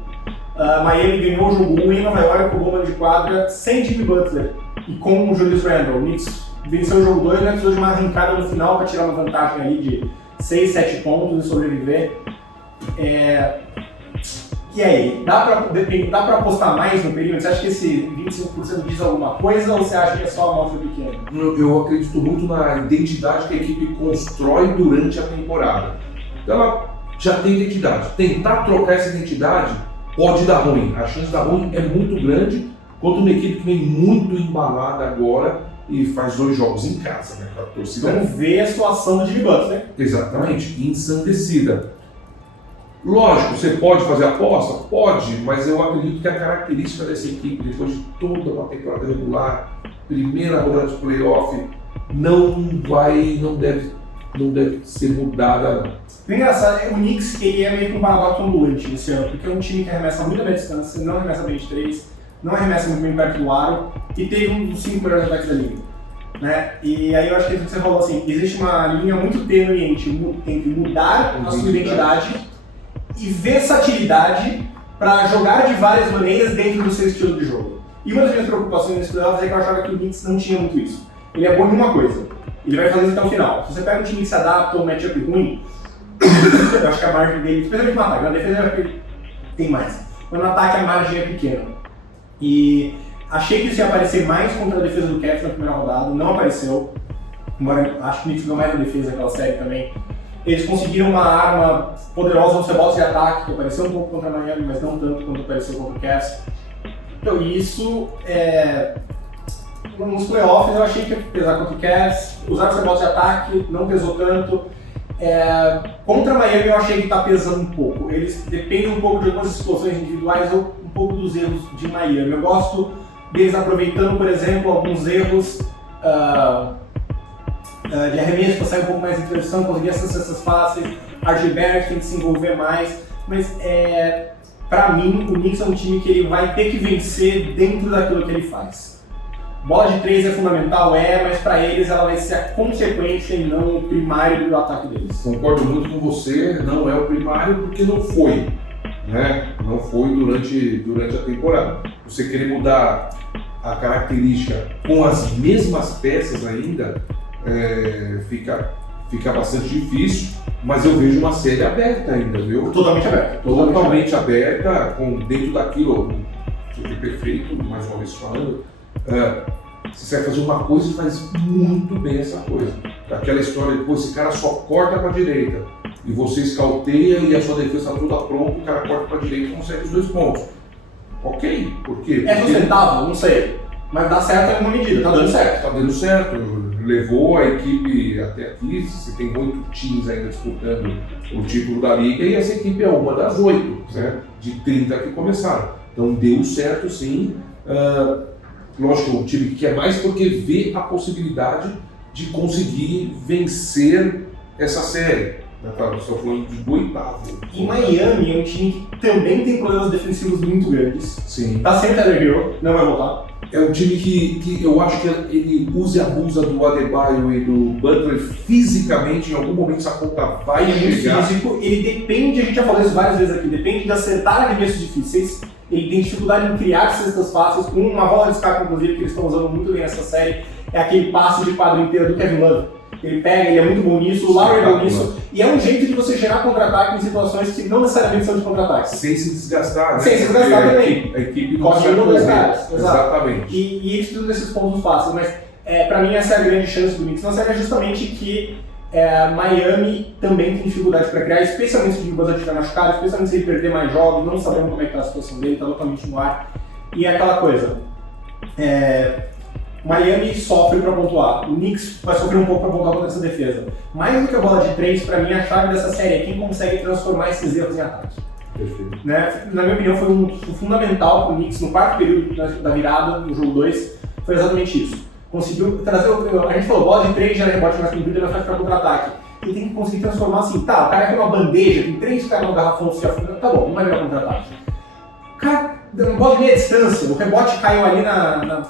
Miami ganhou o jogo 1 em Nova York com o gol de quadra sem Jimmy Butler e com o Julius Randle. O Knicks venceu o jogo 2, né? Precisou de uma arrancada no final para tirar uma vantagem aí de 6, 7 pontos e sobreviver. E aí, dá pra apostar mais no perímetro? Você acha que esse 25% diz alguma coisa ou você acha que é só uma amostra pequena? Eu acredito muito na identidade que a equipe constrói durante a temporada. Então ela já tem identidade. Tentar trocar essa identidade pode dar ruim. A chance de dar ruim é muito grande contra uma equipe que vem muito embalada agora e faz 2 jogos em casa, né? A torcida. Vamos ver a situação do Jimmy Butler, né? Exatamente, ensandecida. Lógico, você pode fazer aposta? Pode, mas eu acredito que a característica dessa equipe, depois de toda uma temporada regular, primeira rodada de playoff, não deve ser mudada. O engraçado é o Knicks, ele é meio que um paradoxo ambulante nesse ano, porque é um time que arremessa muito bem a distância, não arremessa bem de 3, não arremessa muito bem perto do aro, e teve um dos 5 melhores ataques da liga. Né? E aí eu acho que você falou assim, existe uma linha muito tênue entre mudar a sua identidade e versatilidade para jogar de várias maneiras dentro do seu estilo de jogo. E uma das minhas preocupações nesse playoffs é que eu achava que o Knicks não tinha muito isso. Ele é bom em uma coisa, ele vai fazer isso até o final. Se você pega um time que se adapta a um matchup ruim, eu acho que a margem dele, especialmente no ataque, na defesa eu acho que ele tem mais. Mas no ataque a margem é pequena. E achei que isso ia aparecer mais contra a defesa do Cavs na primeira rodada, não apareceu. Embora acho que o Knicks ganhou mais na defesa naquela série também. Eles conseguiram uma arma poderosa nos rebotes de ataque, que apareceu um pouco contra a Miami, mas não tanto quanto apareceu contra o Cavs. Então isso, nos playoffs eu achei que ia pesar contra o Cavs, usar os rebotes de ataque não pesou tanto. Contra a Miami eu achei que está pesando um pouco. Eles dependem um pouco de algumas explosões individuais ou um pouco dos erros de Miami. Eu gosto deles aproveitando, por exemplo, alguns erros de arremesso para sair um pouco mais de transição, conseguir essas cestas fáceis. RJ Barrett tem que se envolver mais, mas para mim o Knicks é um time que ele vai ter que vencer dentro daquilo que ele faz. Bola de 3 é fundamental, mas para eles ela vai ser a consequência e não o primário do ataque deles. Concordo muito com você, não é o primário porque não foi, né? Não foi durante a temporada. Você querer mudar a característica com as mesmas peças ainda, fica bastante difícil, mas eu vejo uma série aberta ainda, viu? Totalmente aberta. Totalmente aberta, dentro daquilo, que é perfeito, mais uma vez falando, você vai fazer uma coisa e faz muito bem essa coisa. Aquela história de, esse cara só corta para a direita, e você escauteia e a sua defesa está toda pronta, o cara corta para a direita e consegue os 2 pontos. Ok, por quê? É sustentável? Não sei. Mas dá certo em uma medida, tá dando certo. Tá dando certo, levou a equipe até aqui, você tem 8 times ainda disputando o título da liga e essa equipe é uma das 8, né, de 30 que começaram. Então deu certo sim, lógico, o time que quer mais porque vê a possibilidade de conseguir vencer essa série. Estou falando do 8º. E Miami é um time que também tem problemas defensivos muito grandes. Sim. Tá sem Tyler Hero, não vai voltar. É um time que eu acho que ele usa e abusa do Adebayo e do Butler fisicamente, em algum momento essa conta vai chegar. Físico, ele depende, a gente já falou isso várias vezes aqui, depende de acertar arremessos difíceis, ele tem dificuldade em criar cestas fáceis, uma bola de destaque inclusive que eles estão usando muito bem nessa série, é aquele passe de quadro inteiro do Kevin Love. Ele pega, ele é muito bom nisso, o Lowry é bom nisso, e é um jeito de você gerar contra-ataque em situações que não necessariamente são de contra-ataque. Sem se desgastar, né? Sem se desgastar também. A equipe não pode ir dois caras. Exatamente. E eles precisam desses pontos fáceis, mas pra mim essa é a grande chance do Knicks. Não seria justamente que Miami também tem dificuldade para criar, especialmente se o Jimmy Butler estiver machucado, especialmente se ele perder mais jogos, não sabemos como é que tá a situação dele, tá totalmente no ar. E é aquela coisa, Miami sofre para pontuar, o Knicks vai sofrer um pouco para pontuar contra essa defesa. Mais do que a bola de 3, para mim a chave dessa série é quem consegue transformar esses erros em ataque. Perfeito. Né? Na minha opinião foi um fundamental para o Knicks no 4º período da virada, no jogo 2, foi exatamente isso. Conseguiu trazer, a gente falou, bola de 3 já rebote mais comprido, ele vai ficar contra-ataque. Ele tem que conseguir transformar assim, o cara tem uma bandeja, tem 3 caras no garrafão, se afunda, tá bom, não vai virar contra-ataque. O cara dando bola de meia distância, o rebote caiu ali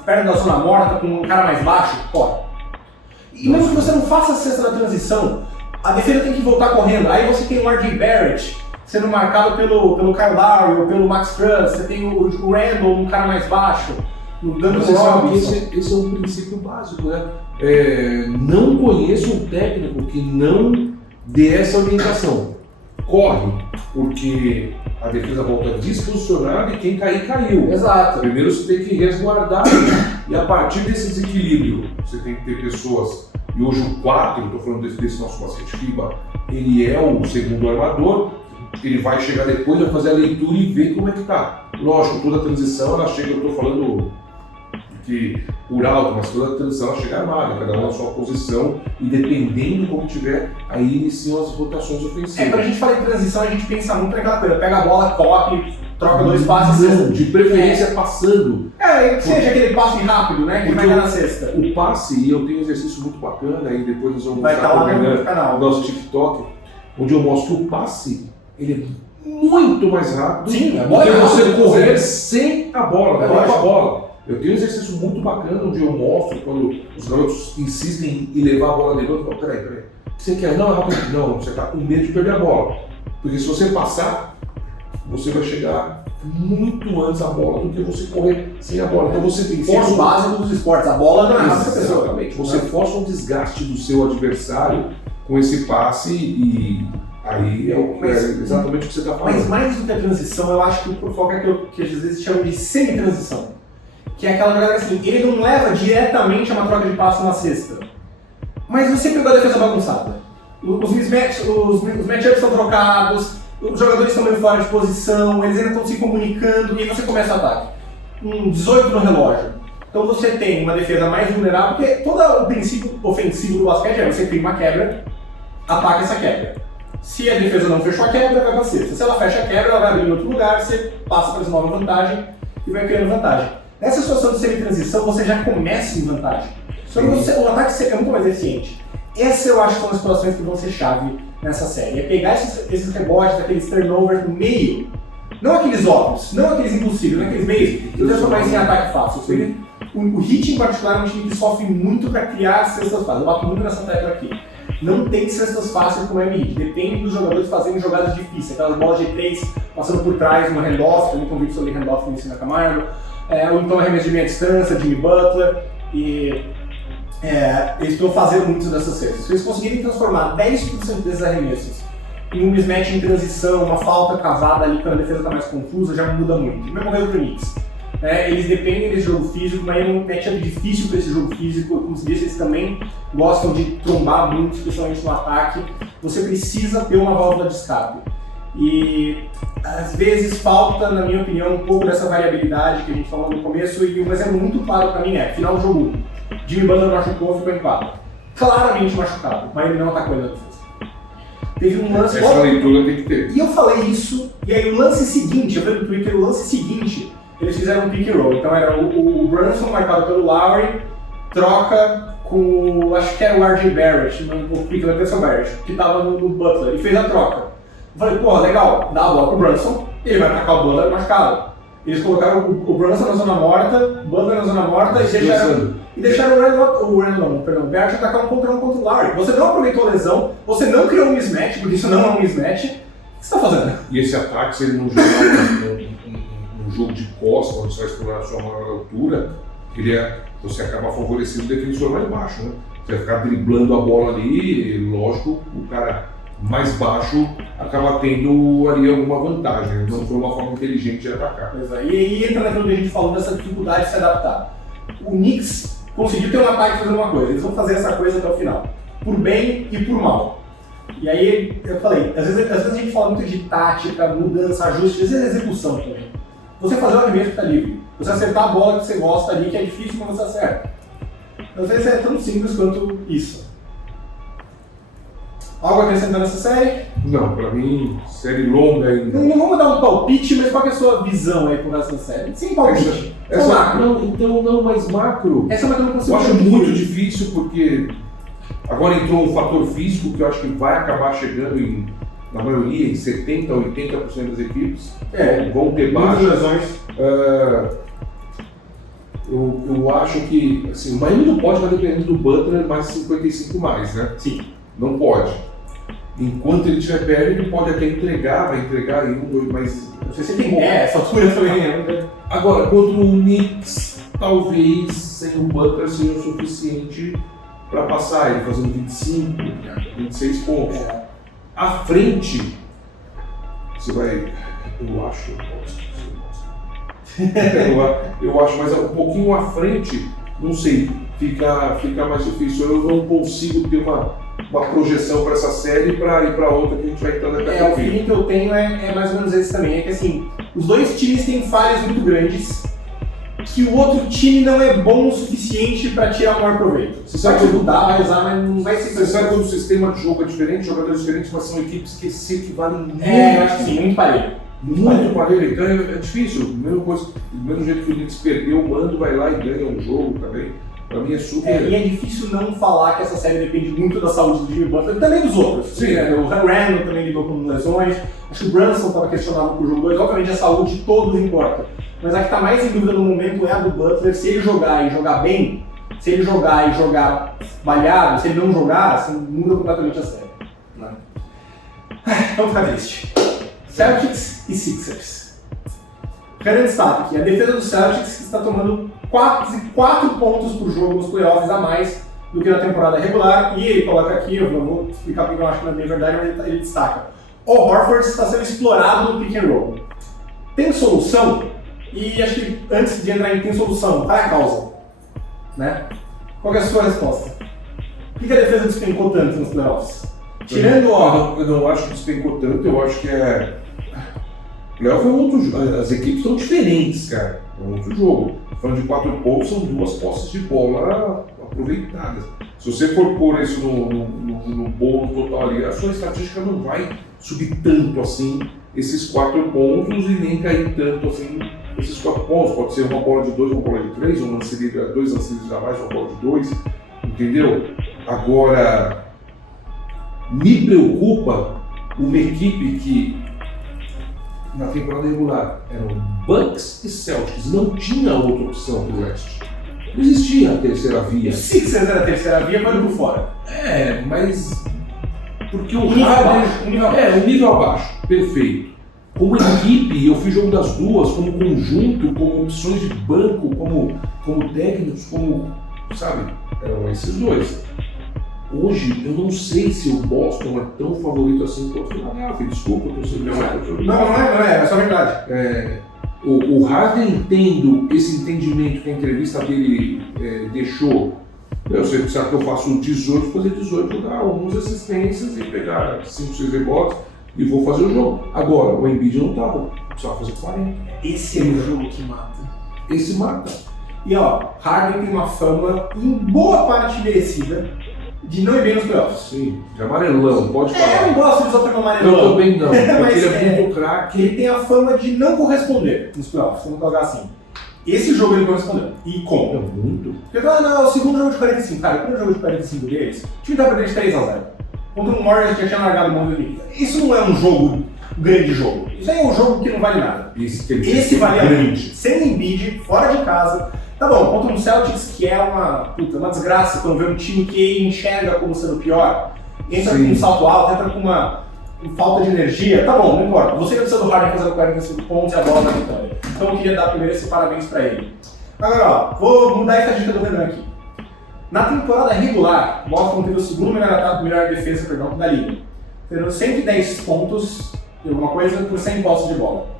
perto da zona morta com um cara mais baixo, fora. E mesmo que você não faça a cesta da transição, a defesa tem que voltar correndo. Aí você tem o RJ Barrett sendo marcado pelo Kyle Lowry ou pelo Max Strus, você tem o Randle, um cara mais baixo, no Duncan Robinson. Esse é um princípio básico, né? Não conheço um técnico que não dê essa orientação. corre, porque a defesa volta desposicionada e quem cair, caiu. Exato. Primeiro você tem que resguardar e a partir desse desequilíbrio você tem que ter pessoas, e hoje o 4, estou falando desse nosso basquete FIBA, ele é o segundo armador, ele vai chegar depois, vai fazer a leitura e ver como é que tá. Lógico, toda a transição ela chega, eu estou falando que por alto, mas toda a transição ela chega armada, cada um na sua posição e dependendo como tiver, aí iniciam as rotações ofensivas. Quando a gente fala em transição, a gente pensa muito naquela coisa, pega a bola, corre, troca 2 passes. Não, de preferência passando. Que seja aquele passe rápido, né, que vai dar na cesta. O passe, e eu tenho um exercício muito bacana, aí depois nós vamos vai estar lá no canal. No nosso TikTok, onde eu mostro que o passe, ele é muito mais rápido do que você correr sem a bola, não com a bola. Eu tenho um exercício muito bacana onde eu mostro, quando os garotos insistem em levar a bola de novo, eu falo, peraí, você quer? Não, é rápido. Não, você está com medo de perder a bola. Porque se você passar, você vai chegar muito antes da bola do que você correr sem a bola. Então você tem força básico dos esportes, a bola não é rápida da pessoa. Exatamente. Você força um desgaste do seu adversário com esse passe e aí é exatamente o que você está falando. Mas mais do que a transição, eu acho que o foco é que às vezes chamam de semi-transição. Que é aquela jogada assim, ele não leva diretamente a uma troca de passo na cesta. Mas você pegou a defesa bagunçada. Os matchups estão trocados, os jogadores estão meio fora de posição, eles ainda estão se comunicando e aí você começa o ataque. 18 no relógio. Então você tem uma defesa mais vulnerável, porque todo o princípio ofensivo do basquete é você cria uma quebra, ataca essa quebra. Se a defesa não fechou a quebra, vai para a cesta. Se ela fecha a quebra, ela vai abrir em outro lugar, você passa para essa nova vantagem e vai criando vantagem. Nessa situação de semi-transição, você já começa em vantagem. Só que o ataque é muito mais eficiente. Essa eu acho que são as situações que vão ser chave nessa série. É pegar esses rebotes, aqueles turnovers no meio, não aqueles óbvios, não aqueles impossíveis, não aqueles meios, e transformar isso em ataque fácil. O Heat, em particular, é um time que sofre muito para criar cestas fáceis. Eu bato muito nessa tecla aqui. Não tem cestas fáceis com o Heat. Depende dos jogadores fazerem jogadas difíceis. Aquelas bolas de 3 passando por trás, uma handoff, também convido sobre handoff no Ensino Camargo. Ou então arremesso de meia distância, Jimmy Butler, e eles estão fazendo muitas dessas cestas. Se eles conseguirem transformar 10% desses arremessos em um mismatch em transição, uma falta cavada ali quando a defesa está mais confusa, já muda muito. Mesmo o Knicks. Eles dependem desse jogo físico, mas é um matchup difícil para esse jogo físico. Como se disse, eles também gostam de trombar muito, especialmente no ataque. Você precisa ter uma válvula de escape. E às vezes falta, na minha opinião, um pouco dessa variabilidade que a gente falou no começo, e um exemplo muito claro para mim é, final do jogo 1, Jimmy Butler machucou, ficou em quadra. Claramente machucado, mas ele não atacou ele na defesa. Teve um lance... Essa leitura tem que ter. E eu falei isso, e aí o lance seguinte, eu vi no Twitter, o lance seguinte, eles fizeram um pick and roll. Então era o Brunson marcado pelo Lowry, troca com, acho que era o R.J. Barrett, o pick da Atenção Barrett, que estava no Butler, e fez a troca. Eu falei, porra, legal, dá a bola pro Brunson, ele vai atacar o Butler machucado. Eles colocaram o Brunson na zona morta, o Butler na zona morta e deixaram o Barrett atacar um contra o Lowry. Você não aproveitou a lesão, você não criou um mismatch, porque isso não é um mismatch. O que você está fazendo? E esse ataque, se ele não jogar um jogo de costa, onde você vai explorar a sua maior altura, você acaba favorecendo o defensor lá embaixo, né? Você vai ficar driblando a bola ali, e, lógico, o cara mais baixo acaba tendo ali alguma vantagem, não foi uma forma inteligente de atacar. E aí entra naquilo que a gente falou dessa dificuldade de se adaptar. O Knicks conseguiu ter um ataque fazendo uma coisa, eles vão fazer essa coisa até o final, por bem e por mal. E aí eu falei, às vezes a gente fala muito de tática, mudança, ajuste, às vezes é execução também. Você fazer o arremesso que está livre, você acertar a bola que você gosta ali, que é difícil, mas você acerta. Às vezes é tão simples quanto isso. Algo a acrescentar nessa série? Não, pra mim, série longa ainda. Não vamos dar um palpite, mas qual é a sua visão aí pro resto da série? Sem palpite. Mas macro. Essa é uma que eu não consigo. Eu acho muito difícil porque agora entrou um fator físico que eu acho que vai acabar chegando na maioria, em 70% a 80% das equipes. Vão ter baixas. Lesões. Eu acho que assim, o Miami não pode, mas dependendo do Butler, mais 55 mais, né? Sim. Não pode. Enquanto ele estiver perto, ele pode até vai entregar aí 1, 2, mas... Não sei se tem essa altura também é. Agora, contra o Knicks, talvez sem o Butler seja o suficiente para passar ele, fazendo 25, 26 pontos. À frente, você vai... Eu acho, eu acho, mas um pouquinho à frente, não sei, fica mais difícil. Eu não consigo ter uma projeção para essa série para ir para outra que a gente vai entrar daqui a pouco. O feeling que eu tenho é mais ou menos esse também, é que assim, os dois times têm falhas muito grandes que o outro time não é bom o suficiente para tirar o maior proveito. Você sabe que vai usar, mas não vai ser... Você sabe quando o sistema de jogo é diferente, jogadores diferentes, mas são equipes que se equivalem muito. Eu acho que sim, muito parelho. Muito parelho, então é difícil. Mesma coisa, do mesmo jeito que o Knicks perdeu, o Mando vai lá e ganha um jogo também. Pra mim é super... E é difícil não falar que essa série depende muito da saúde do Jimmy Butler e também dos outros. Sim. O Randle também lidou com lesões, acho que o Brunson estava questionável pro jogo 2, obviamente a saúde de todos importa. Mas a que está mais em dúvida no momento é a do Butler. Se ele jogar e jogar bem, se ele jogar e jogar balhado, se ele não jogar, assim, muda completamente a série. Né? Vamos ficar triste. Celtics e Sixers. Grande destaque aqui, a defesa do Celtics está tomando quase 4 pontos por jogo nos playoffs a mais do que na temporada regular. E ele coloca aqui, eu vou explicar porque eu acho que não é bem verdade, mas ele destaca. O Horford está sendo explorado no pick and roll. Tem solução? E acho que antes de entrar em tem solução, qual é a causa? Né? Qual é a sua resposta? Por que a defesa despencou tanto nos playoffs? Tirando eu não acho que despencou tanto, eu acho que é... Playoff é um outro jogo, as equipes estão diferentes, cara. É um outro jogo. Falando de 4 pontos, são 2 posses de bola aproveitadas. Se você for pôr isso no bolo total ali, a sua estatística não vai subir tanto assim esses 4 pontos e nem cair tanto assim esses 4 pontos. Pode ser uma bola de 2, uma bola de 3, um lance livre, 2 lances livres a mais, uma bola de 2, entendeu? Agora, me preocupa uma equipe que na temporada regular eram Bucks e Celtics, não tinha outra opção pro leste. Não existia a terceira via. o Sixers era a terceira via, mas por fora. Mas porque o nível Harden abaixo, um nível abaixo, perfeito. Como equipe, eu fiz jogo das duas, como conjunto, como opções de banco, como técnicos, como, sabe, eram esses dois. Hoje, eu não sei se o Boston é tão favorito assim quanto o Philadelphia. Desculpa, eu sei Não é só verdade. O Harden tendo esse entendimento que a entrevista dele deixou, eu sei que eu faço 18, fazer 18, dar 11 assistências e pegar 5, 6 rebotes e vou fazer o jogo. Agora, o Embiid não tava, precisava fazer 40. Esse é o jogo que mata. Esse mata. E ó, Harden tem uma fama, em boa parte merecida, de não ir bem nos playoffs. Sim, de amarelão, pode falar. Eu não gosto de usar o termo amarelão. Eu também não, porque Mas ele é muito craque. Ele tem a fama de não corresponder nos playoffs, vamos colocar assim. Esse jogo ele correspondeu. E como? Muito. Porque não, o segundo jogo de 45, cara, o primeiro jogo de 45 deles, o time tá perdendo de 3-0. Contra um Warriors que já tinha largado o mão do inimigo. Isso não é um jogo, um grande jogo. Isso aí é um jogo que não vale nada. Esse vale a pena. Sem Embiid, fora de casa. Tá bom, contra um Celtics que é uma desgraça quando vê um time que ele enxerga como sendo pior. Entra com um salto alto, entra com uma falta de energia. Tá bom, não importa. Você precisa do Harden fazendo 45 pontos e a bola na vitória. Então eu queria dar primeiro esse parabéns pra ele. Agora, ó, vou mudar a estatística do Renan aqui. Na temporada regular, o Boston teve o segundo melhor ataque, melhor defesa, da liga. Tendo 110 pontos e alguma coisa por 100 posses de bola.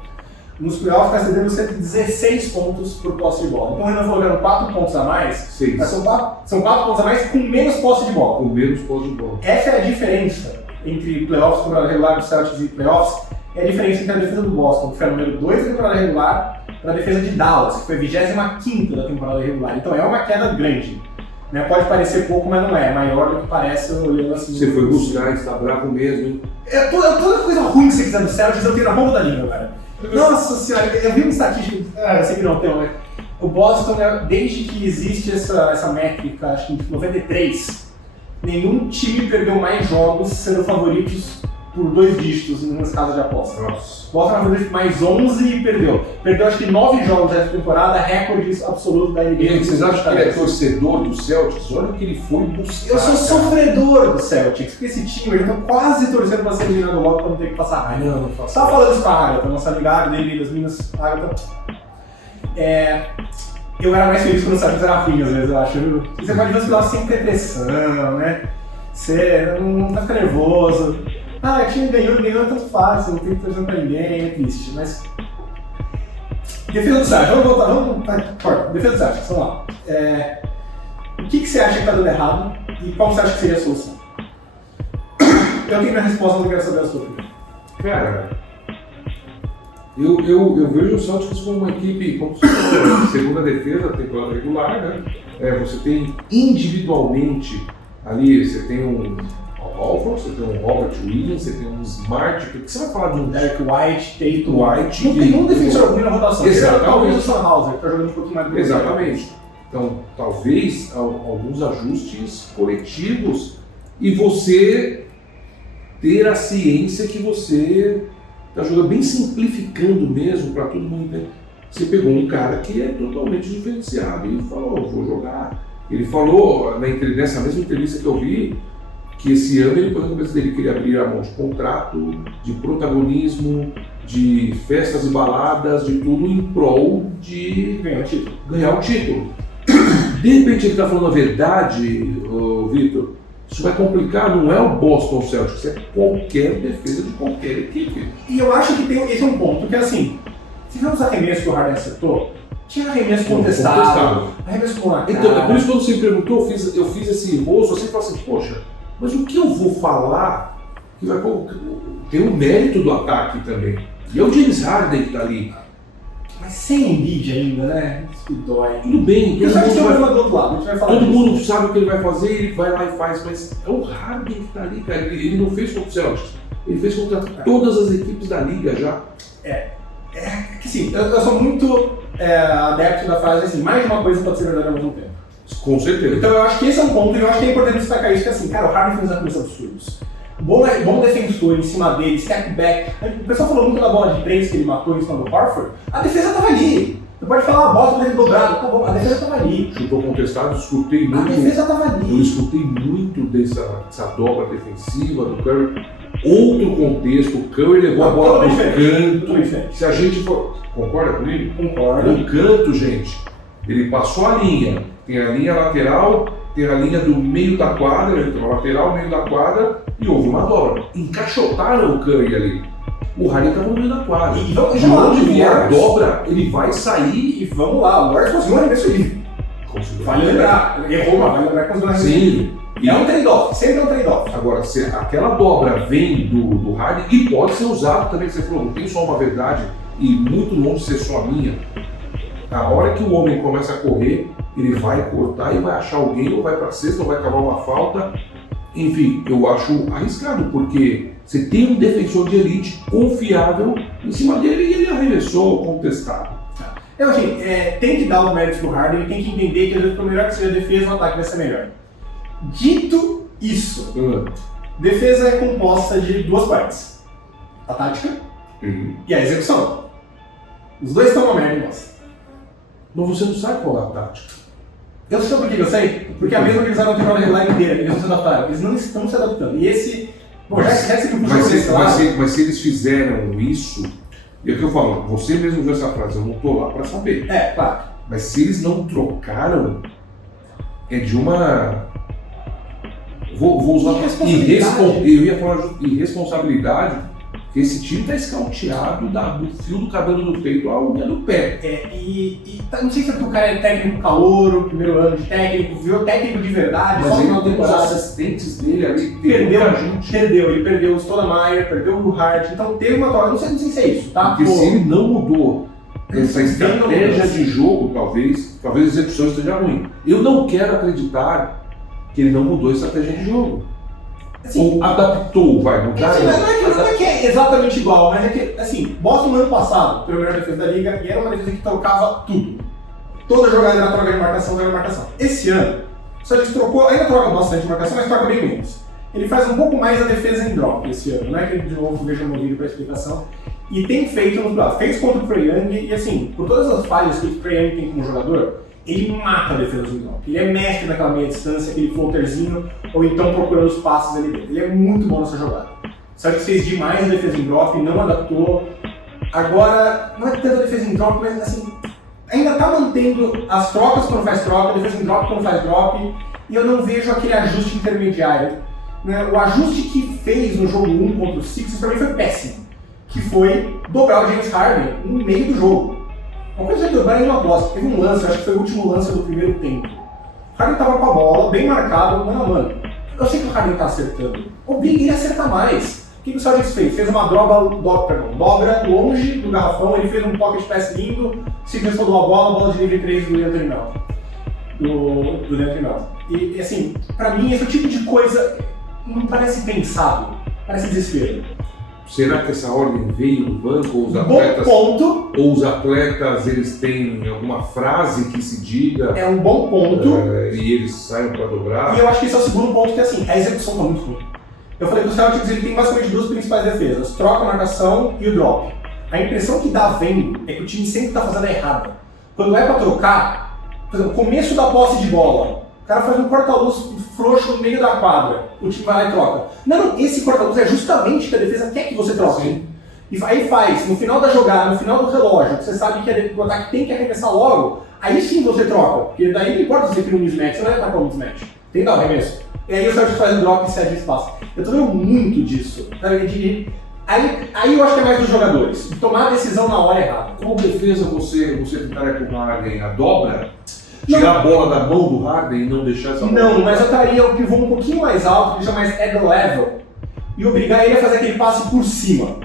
Nos playoffs está cedendo 116 pontos por posse de bola. Então o Renan falou que eram 4 pontos a mais, mas são 4 pontos a mais com menos posse de bola. Com menos posse de bola. Essa é a diferença entre playoffs, temporada regular dos Celtics e playoffs. É a diferença entre a defesa do Boston, que foi a número 2 da temporada regular, para a defesa de Dallas, que foi a 25ª da temporada regular. Então é uma queda grande. Né? Pode parecer pouco, mas não é. É maior do que parece olhando assim. Você foi buscar, está bravo mesmo, hein? Toda coisa ruim que você quiser do Celtics, eu tenho na ponta da língua, cara. Nossa senhora, eu vi uma estatística, eu sei que não tem, mas o Boston, desde que existe essa métrica, acho que em 93, nenhum time perdeu mais jogos sendo favoritos por 2 dígitos nas casas de aposta. Nossa. O Boston era favorito mais 11 e perdeu. Perdeu acho que 9 jogos dessa temporada, recorde absoluto da NBA. E vocês acham que ele é torcedor do Celtics? Olha que ele foi buscar. Eu sou sofredor do Celtics, porque esse time, eu tô quase torcendo pra ser eliminado logo pra não ter que passar raiva. Não faço. Tava falando isso com a Agatha, nossa amiga dele, das Minas, Agatha. Eu era mais feliz quando o Celtics era ruim, às vezes, eu acho. Você pode ver os playoffs sem ter pressão, né? Você não fica nervoso. o time ganhou tanto fácil, não tem que torcer pra ninguém, é triste, mas... Defesa do Celtics, vamos voltar, defesa do Celtics, vamos lá. O que você acha que tá dando errado e qual você acha que seria a solução? Eu tenho minha resposta, não quero saber a sua. Cara, eu vejo o Celtics como uma equipe, como você falou, segunda defesa, temporada regular, né? Você tem individualmente ali, você tem um Horford, você tem um Robert Williams, você tem um Smart, porque você vai falar de um Derek White, Tatum, White, não tem um defensor ruim na rotação. Exatamente. Talvez o Sunhauser, que tá jogando um pouquinho mais do que Exatamente. Então, talvez alguns ajustes coletivos e você ter a ciência que você está jogando, bem simplificando mesmo para todo mundo entender. Você pegou um cara que é totalmente diferenciado e falou, vou jogar. Ele falou, nessa mesma entrevista que eu vi, que esse ano ele, na cabeça dele, queria abrir a mão de contrato, de protagonismo, de festas e baladas, de tudo em prol de ganhar o título. De repente ele está falando a verdade, Vitor, isso vai complicar, não é o Boston Celtics, é qualquer defesa de qualquer equipe. E eu acho que esse é um ponto, porque assim, se vê os arremessos que o Harden acertou, tinha arremesso contestado, arremesso com a cara. Então, é por isso que quando você me perguntou, eu fiz esse rosto assim e falei assim, poxa, mas o que eu vou falar que vai ter o mérito do ataque também. E é o James Harden que está ali. Mas sem Embiid ainda, né? Isso que dói. Tudo bem, todo mundo sabe o que ele vai fazer, ele vai lá e faz, mas é o Harden que está ali, cara. Ele não fez contra o Celtics, ele fez contra todas as equipes da liga já. Que sim, eu sou muito adepto da frase assim, mais de uma coisa pode ser verdade ao mesmo tempo. Com certeza. Então eu acho que esse é um ponto e eu acho que é importante destacar isso, que assim, cara, o Harden fez arremessos absurdos. Bom defensor em cima dele, step back. O pessoal falou muito da bola de 3 que ele matou em cima do Horford. A defesa tava ali. Você pode falar, bota dele dobrado, tá bom, a defesa tava ali. Chutou contestado, escutei muito. A defesa tava ali. Eu escutei muito dessa dobra defensiva do Curry. Outro contexto, o Curry levou a bola pro canto. Se a gente for. Concorda comigo? Concordo. No canto, gente, ele passou a linha. Tem a linha lateral, tem a linha do meio da quadra, então a lateral, meio da quadra, e houve uma dobra. Encaixotaram o Curry ali. O Harden estava no meio da quadra. E vamos de onde vier a dobra, ele vai sair. E vamos lá, o Lawrence conseguiu um arremesso livre. Vale lembrar, ele errou, mas vale lembrar que conseguiu um arremesso livre. E é um trade-off, sempre é um trade-off. Agora, se aquela dobra vem do Harden, e pode ser usado também, que você falou, não tem só uma verdade, e muito longe de ser só a minha. A hora que o homem começa a correr, ele vai cortar e vai achar alguém, ou vai para a cesta, ou vai cavar uma falta. Enfim, eu acho arriscado, porque você tem um defensor de elite confiável em cima dele e ele arremessou contestado. Então, assim, tem que dar os méritos pro Harden e tem que entender que às vezes, por melhor que seja a defesa, o ataque vai ser melhor. Dito isso, defesa é composta de duas partes: a tática e a execução. Os dois estão uma merda em nós. Mas você não sabe qual é a tática. Eu sei por que eu sei? Porque a mesma que eles usaram na temporada regular inteira, eles não se adaptaram. Eles não estão se adaptando. E esse... Bom, já que não puxou esse lado... Mas se eles fizeram isso... E é o que eu falo, você mesmo viu essa frase, eu não tô lá pra saber. Claro. Mas se eles não trocaram, é de uma... Vou usar... Eu ia falar irresponsabilidade, porque esse time tá escauteado do fio do cabelo do peito à unha do pé. Não sei se é porque o cara é técnico calouro, primeiro ano de técnico, virou técnico de verdade, mas só ele no tem os temporada. assistentes dele ali, Ele perdeu o Stoudemire, perdeu o Hart, então teve uma troca, não sei se é isso, tá? Porque se ele não mudou essa estratégia de jogo, talvez a execução esteja ruim. Eu não quero acreditar que ele não mudou a estratégia de jogo. Assim, ou adaptou, vai mudar. Assim, não é que é exatamente igual, mas é que, assim, Boston no ano passado, foi a melhor defesa da liga, e era uma defesa que trocava tudo. Toda jogada era troca de marcação, Esse ano, só ele trocou, ainda troca bastante de marcação, mas troca bem menos. Ele faz um pouco mais a defesa em drop esse ano, não é que ele de novo deixa no vídeo para explicação. E tem feito nos braços, fez contra o Trae Young, e assim, por todas as falhas que o Trae Young tem como jogador, ele mata a defesa do drop. Ele é mestre naquela meia distância, aquele floaterzinho, ou então procurando os passes ali dentro. Ele é muito bom nessa jogada. Só que fez demais a defesa em drop, não adaptou. Agora, não é tanto a defesa em drop, mas assim, ainda está mantendo as trocas quando faz troca, a defesa em drop quando faz drop, e eu não vejo aquele ajuste intermediário. né, o ajuste que fez no jogo 1 contra o Sixers pra mim foi péssimo. Que foi dobrar o James Harden no meio do jogo. Uma coisa é dobrar em uma bosta. Teve um lance, acho que foi o último lance do primeiro tempo. O Harden tava com a bola, bem marcado. Não, mano, eu sei que o Harden tá acertando. Obriga ele a acertar mais. O que o Celtics fez? Fez uma dobra longe do garrafão, ele fez um pocket pass lindo, se soltou a bola de livre 3 do Anthony Melton. Do Anthony Melton. E assim, pra mim, esse tipo de coisa não parece pensado, parece desespero. Será que essa ordem veio do banco ou os atletas? Bom ponto. Ou os atletas eles têm alguma frase que se diga? É um bom ponto. E eles saem para dobrar? E eu acho que esse é o segundo ponto, que assim, a execução tá muito ruim. Eu falei que o Celtics ele tem basicamente duas principais defesas: troca, a marcação e o drop. A impressão que dá vendo é que o time sempre tá fazendo errado. Quando é para trocar, por exemplo, começo da posse de bola, o cara faz um corta-luz frouxo no meio da quadra, o time vai lá e troca. Não, esse corta-luz é justamente que a defesa quer que você troque. Sim. E aí faz, no final da jogada, no final do relógio, você sabe que o ataque tem que arremessar logo, aí sim você troca. Porque daí não importa se você cria um mismatch, você não vai atacar um mismatch. Tem que dar o arremesso. E aí o Celtics faz o drop e cede espaço. Eu tô vendo muito disso. Aí eu acho que é mais dos jogadores, de tomar a decisão na hora errada. Qual defesa você tentaria com o Harden? A dobra? Tirar a bola da mão do Harden e não deixar essa bola? Não, mas eu estaria o pivô um pouquinho mais alto, que chama mais at the level, e obrigar ele a fazer aquele passe por cima.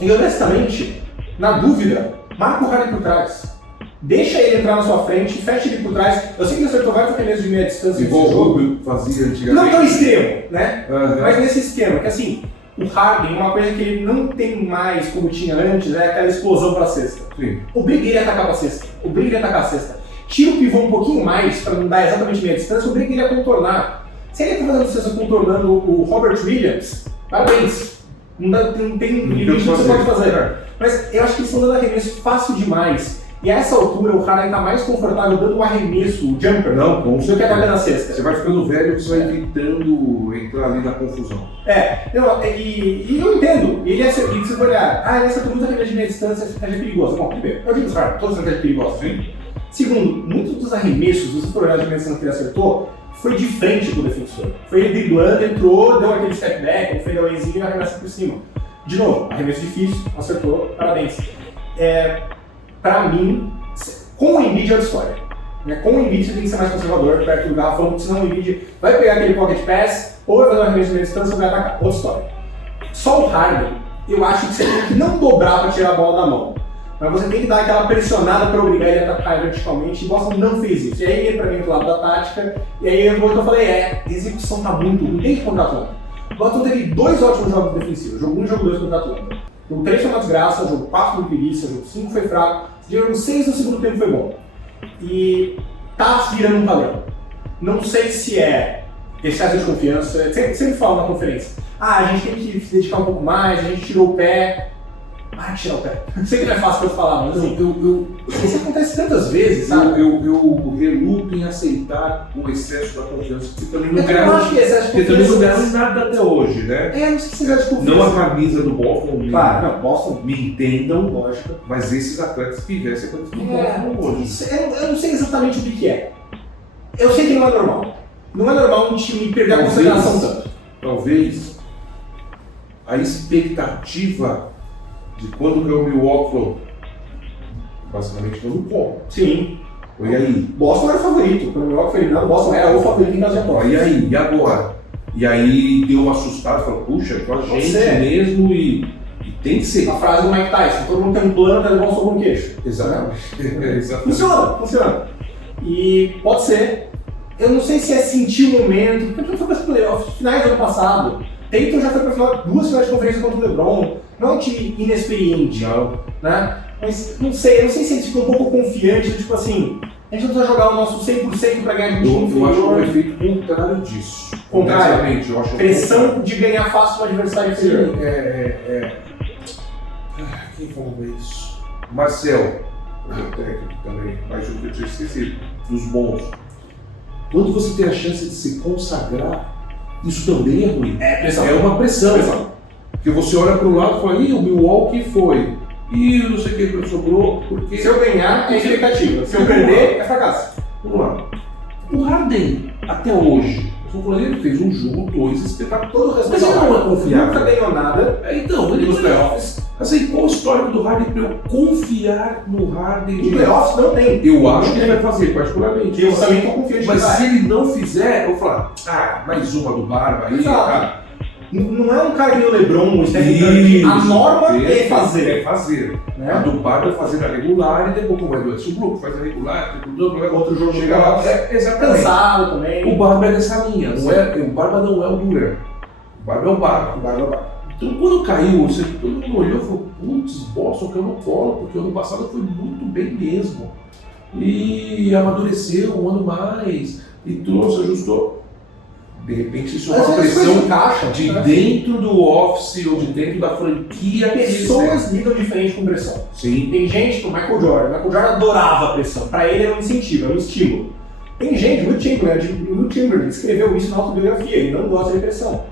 E honestamente, na dúvida, marca o Harden por trás. Deixa ele entrar na sua frente, fecha ele por trás. Eu sei que ele acertou vários arremessos de meia distância. Igual o Rubio fazia antigamente. Não tão extremo, né? Mas nesse esquema, que assim, o Harden, uma coisa que ele não tem mais como tinha antes, é aquela explosão pra cesta. Sim. Obriga ele a atacar pra cesta. Obriga ele a atacar a cesta. Tira o pivô um pouquinho mais, para não dar exatamente meia distância, obriga ele a contornar. Se ele está fazendo cesta contornando o Robert Williams, parabéns. Não tem limite que você pode fazer. Mas eu acho que eles estão dando arremesso fácil demais. E a essa altura o Harden está mais confortável dando um arremesso, o jumper, não, do que atacando a cesta. Você vai ficando velho, você vai evitando entrar ali na confusão. E eu entendo. E você vai olhar, ele acertou muito arremesso de meia distância, estratégia perigosa. Bom, primeiro, eu digo, Harden, toda estratégia perigosa, sim. Segundo, muitos dos arremessos, dos problemas de menção que ele acertou, foi de frente pro defensor. Foi ele driblando, entrou, deu aquele step back, um fadeawayzinho e arremessa por cima. De novo, arremesso difícil, acertou, parabéns. Pra mim, com o Embiid é outra história. Com o Embiid você tem que ser mais conservador, perto do garrafão, porque senão o Embiid vai pegar aquele pocket pass, ou vai fazer um arremesso de meia distância ou vai atacar. Outra história. Só o Harden, eu acho que você tem que não dobrar para tirar a bola da mão. Mas você tem que dar aquela pressionada para obrigar ele a atacar verticalmente, e o Boston não fez isso. E aí ele para mim do lado da tática, e aí eu falei, a execução tá muito ruim, desde contra a Atlanta. O Boston teve 2 ótimos jogos defensivos, jogo 1 e jogo 2 contra a Atlanta. Jogo 3 foi uma desgraça, jogo 4 foi preguiça, jogo 5 foi fraco, jogo 6 no segundo tempo foi bom. E tá virando um padrão. Não sei se é excesso de confiança, sempre falo na conferência, a gente tem que se dedicar um pouco mais, a gente tirou o pé. Tirar o pé. Sei que não é fácil pra eu falar, mas assim, isso acontece tantas vezes, sabe? Eu reluto em aceitar o excesso da confiança, porque também não ganharam nada até hoje, né? Não sei se excesso de confiança. Não a camisa do Boston, claro, não, Boston. Me entendam, lógico. Mas esses atletas que tivessem acontecido no Boston hoje. Eu não sei exatamente o que é. Eu sei que não é normal. Não é normal um time perder a concentração tanto. Talvez a expectativa de quando ganhou o Milwaukee falou, basicamente foi no pó. Sim. E aí? Boston era o favorito. Quando o Milwaukee foi eliminado, Boston era o favorito em casa de aposta. E aí? E agora? E aí deu uma assustada, falou, puxa, com a gente mesmo e tem que ser. A frase do Mike Tyson, todo mundo tem um plano para levar um soco no queixo. Exatamente. Funciona. E pode ser. Eu não sei se é sentir o momento, porque foi para os playoffs, finais do ano passado. Tatum já foi para 2 finais de conferência contra o LeBron. Não é um time inexperiente, não. Né? Mas não sei se eles ficam um pouco confiantes, tipo assim, a gente não precisa jogar o nosso 100% para ganhar de um time inferior. Eu acho que é um efeito contrário disso. Contrário. Eu acho pressão de ganhar fácil no adversário inferior. Quem falou isso? Marcel, meu técnico também, mas eu tinha esquecido, dos bons. Quando você tem a chance de se consagrar, isso também é ruim. Pressão. É uma pressão. Porque você olha para o lado e fala, o Milwaukee foi. E não sei o que sobrou, porque... Se eu ganhar, é expectativa. Se eu perder, é fracasso. Vamos lá. O Harden, até hoje, Estou falando, ele fez um jogo 2 espetacular. Todo o resto Mas ele não é confiável. Nunca ganhou nada. Então, ele nos playoffs. Assim, qual o histórico do Harden para eu confiar no Harden? Nos playoffs não tem. Eu acho que ele vai fazer, particularmente. Eu também estou confiante. Mas se ele não fizer, eu vou falar, mais uma do Barba aí, cara. Não é um cara que nem o LeBron, o Stephen Curry. A norma é fazer. É fazer. Né? A do Barba é fazer a regular e depois, como é do Westbrook, faz a regular, outro jogo chega lá. Exatamente. Cansado também. O Barba é dessa linha. O Barba não é o Duran. O Barba é o Barba. Então, quando caiu, todo mundo olhou e falou: putz, Boston caiu no colo, porque o ano passado foi muito bem mesmo. E amadureceu um ano mais, e trouxe, ajustou. De repente, isso é uma pressão de dentro do office ou de dentro da franquia. Pessoas lidam diferente com pressão. Sim. Tem gente, tipo o Michael Jordan. adorava a pressão. Para ele era um incentivo, era um estímulo. Tem gente, o Will Chamberlain escreveu isso na autobiografia, ele não gosta de pressão.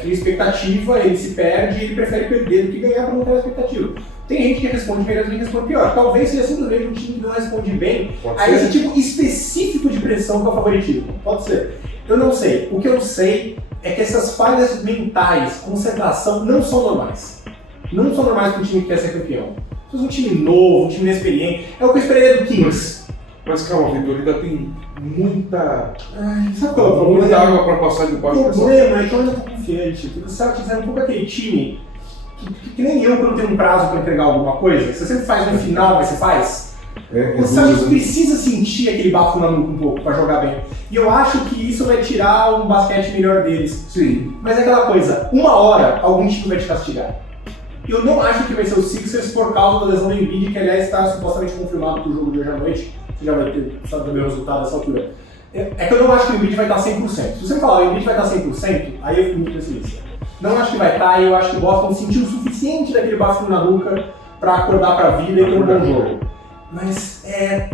Cria expectativa, ele se perde, ele prefere perder do que ganhar para não ter expectativa. Tem gente que responde melhor e responde pior. Talvez seja simplesmente um time que não responde bem a esse tipo específico de pressão que é o favoritismo. Pode ser. Eu não sei. O que eu sei é que essas falhas mentais, concentração, não são normais. Não são normais para um time que quer ser campeão. Se fosse um time novo, um time inexperiente, é o que eu esperaria do Kings. Mas calma, Vitor, ainda tem muita. Sabe qual é o problema? Muita água para passar debaixo dessa. O problema é que eu ainda estou confiante. Porque se ela tiver um pouco aquele time que nem eu, quando tenho um prazo para entregar alguma coisa, você sempre faz no final, mas você faz. Você sabe que precisa sentir aquele bafo na nuca um pouco para jogar bem. E eu acho que isso vai tirar um basquete melhor deles. Sim. Mas é aquela coisa, uma hora algum time vai te castigar. Eu não acho que vai ser o Sixers por causa da lesão do Embiid, que aliás está supostamente confirmado para o jogo de hoje à noite. Você já vai ter saber o resultado dessa altura. É que eu não acho que o Embiid vai estar 100%. Se você me falar o Embiid vai estar 100%, aí eu fico muito pessimista. Não acho que vai estar, e eu acho que o Boston sentiu o suficiente daquele bafo na nuca para acordar para a vida e ter um bom jogo. Mas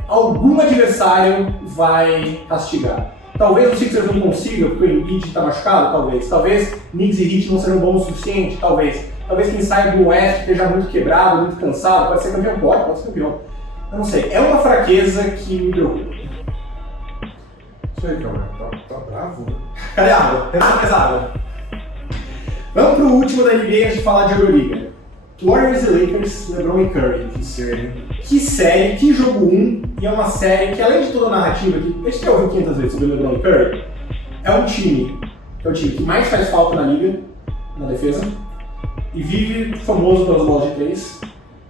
algum adversário vai castigar. Talvez o Sixers não consiga, porque o Embiid está machucado, talvez. Talvez Knicks e Heat não serão bons o suficiente, talvez. Talvez quem saia do Oeste esteja muito quebrado, muito cansado, pode ser campeão, pode ser campeão. Eu não sei, é uma fraqueza que me preocupa. Isso aí, cara, tá bravo, né? Cadê a água? Tem mais água. Vamos pro último da NBA antes de falar de Euroliga. Warriors e Lakers, LeBron e Curry. Que série, que jogo 1, e é uma série que, além de toda a narrativa, que a gente já ouviu 500 vezes sobre LeBron e Curry, é um time que mais faz falta na liga, na defesa, e vive famoso pelas bolas de 3,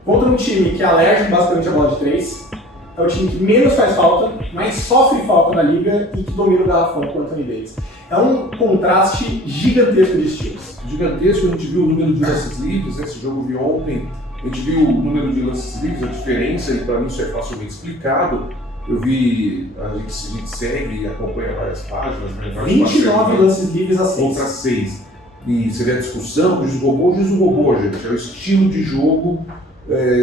contra um time que é alérgico basicamente à bola de 3, é o time que menos faz falta, mais sofre falta na liga e que domina o garrafão com o Anthony Davis. É um contraste gigantesco de estilos. Gigantesco, a gente viu o número de lances livres, esse jogo vi ontem, a gente viu o número de lances livres, a diferença, e para mim isso é facilmente explicado. Eu vi, a gente segue e acompanha várias páginas, né? 29 lances livres a 6. Contra 6. E seria a discussão, o juiz roubou, gente. É o estilo de jogo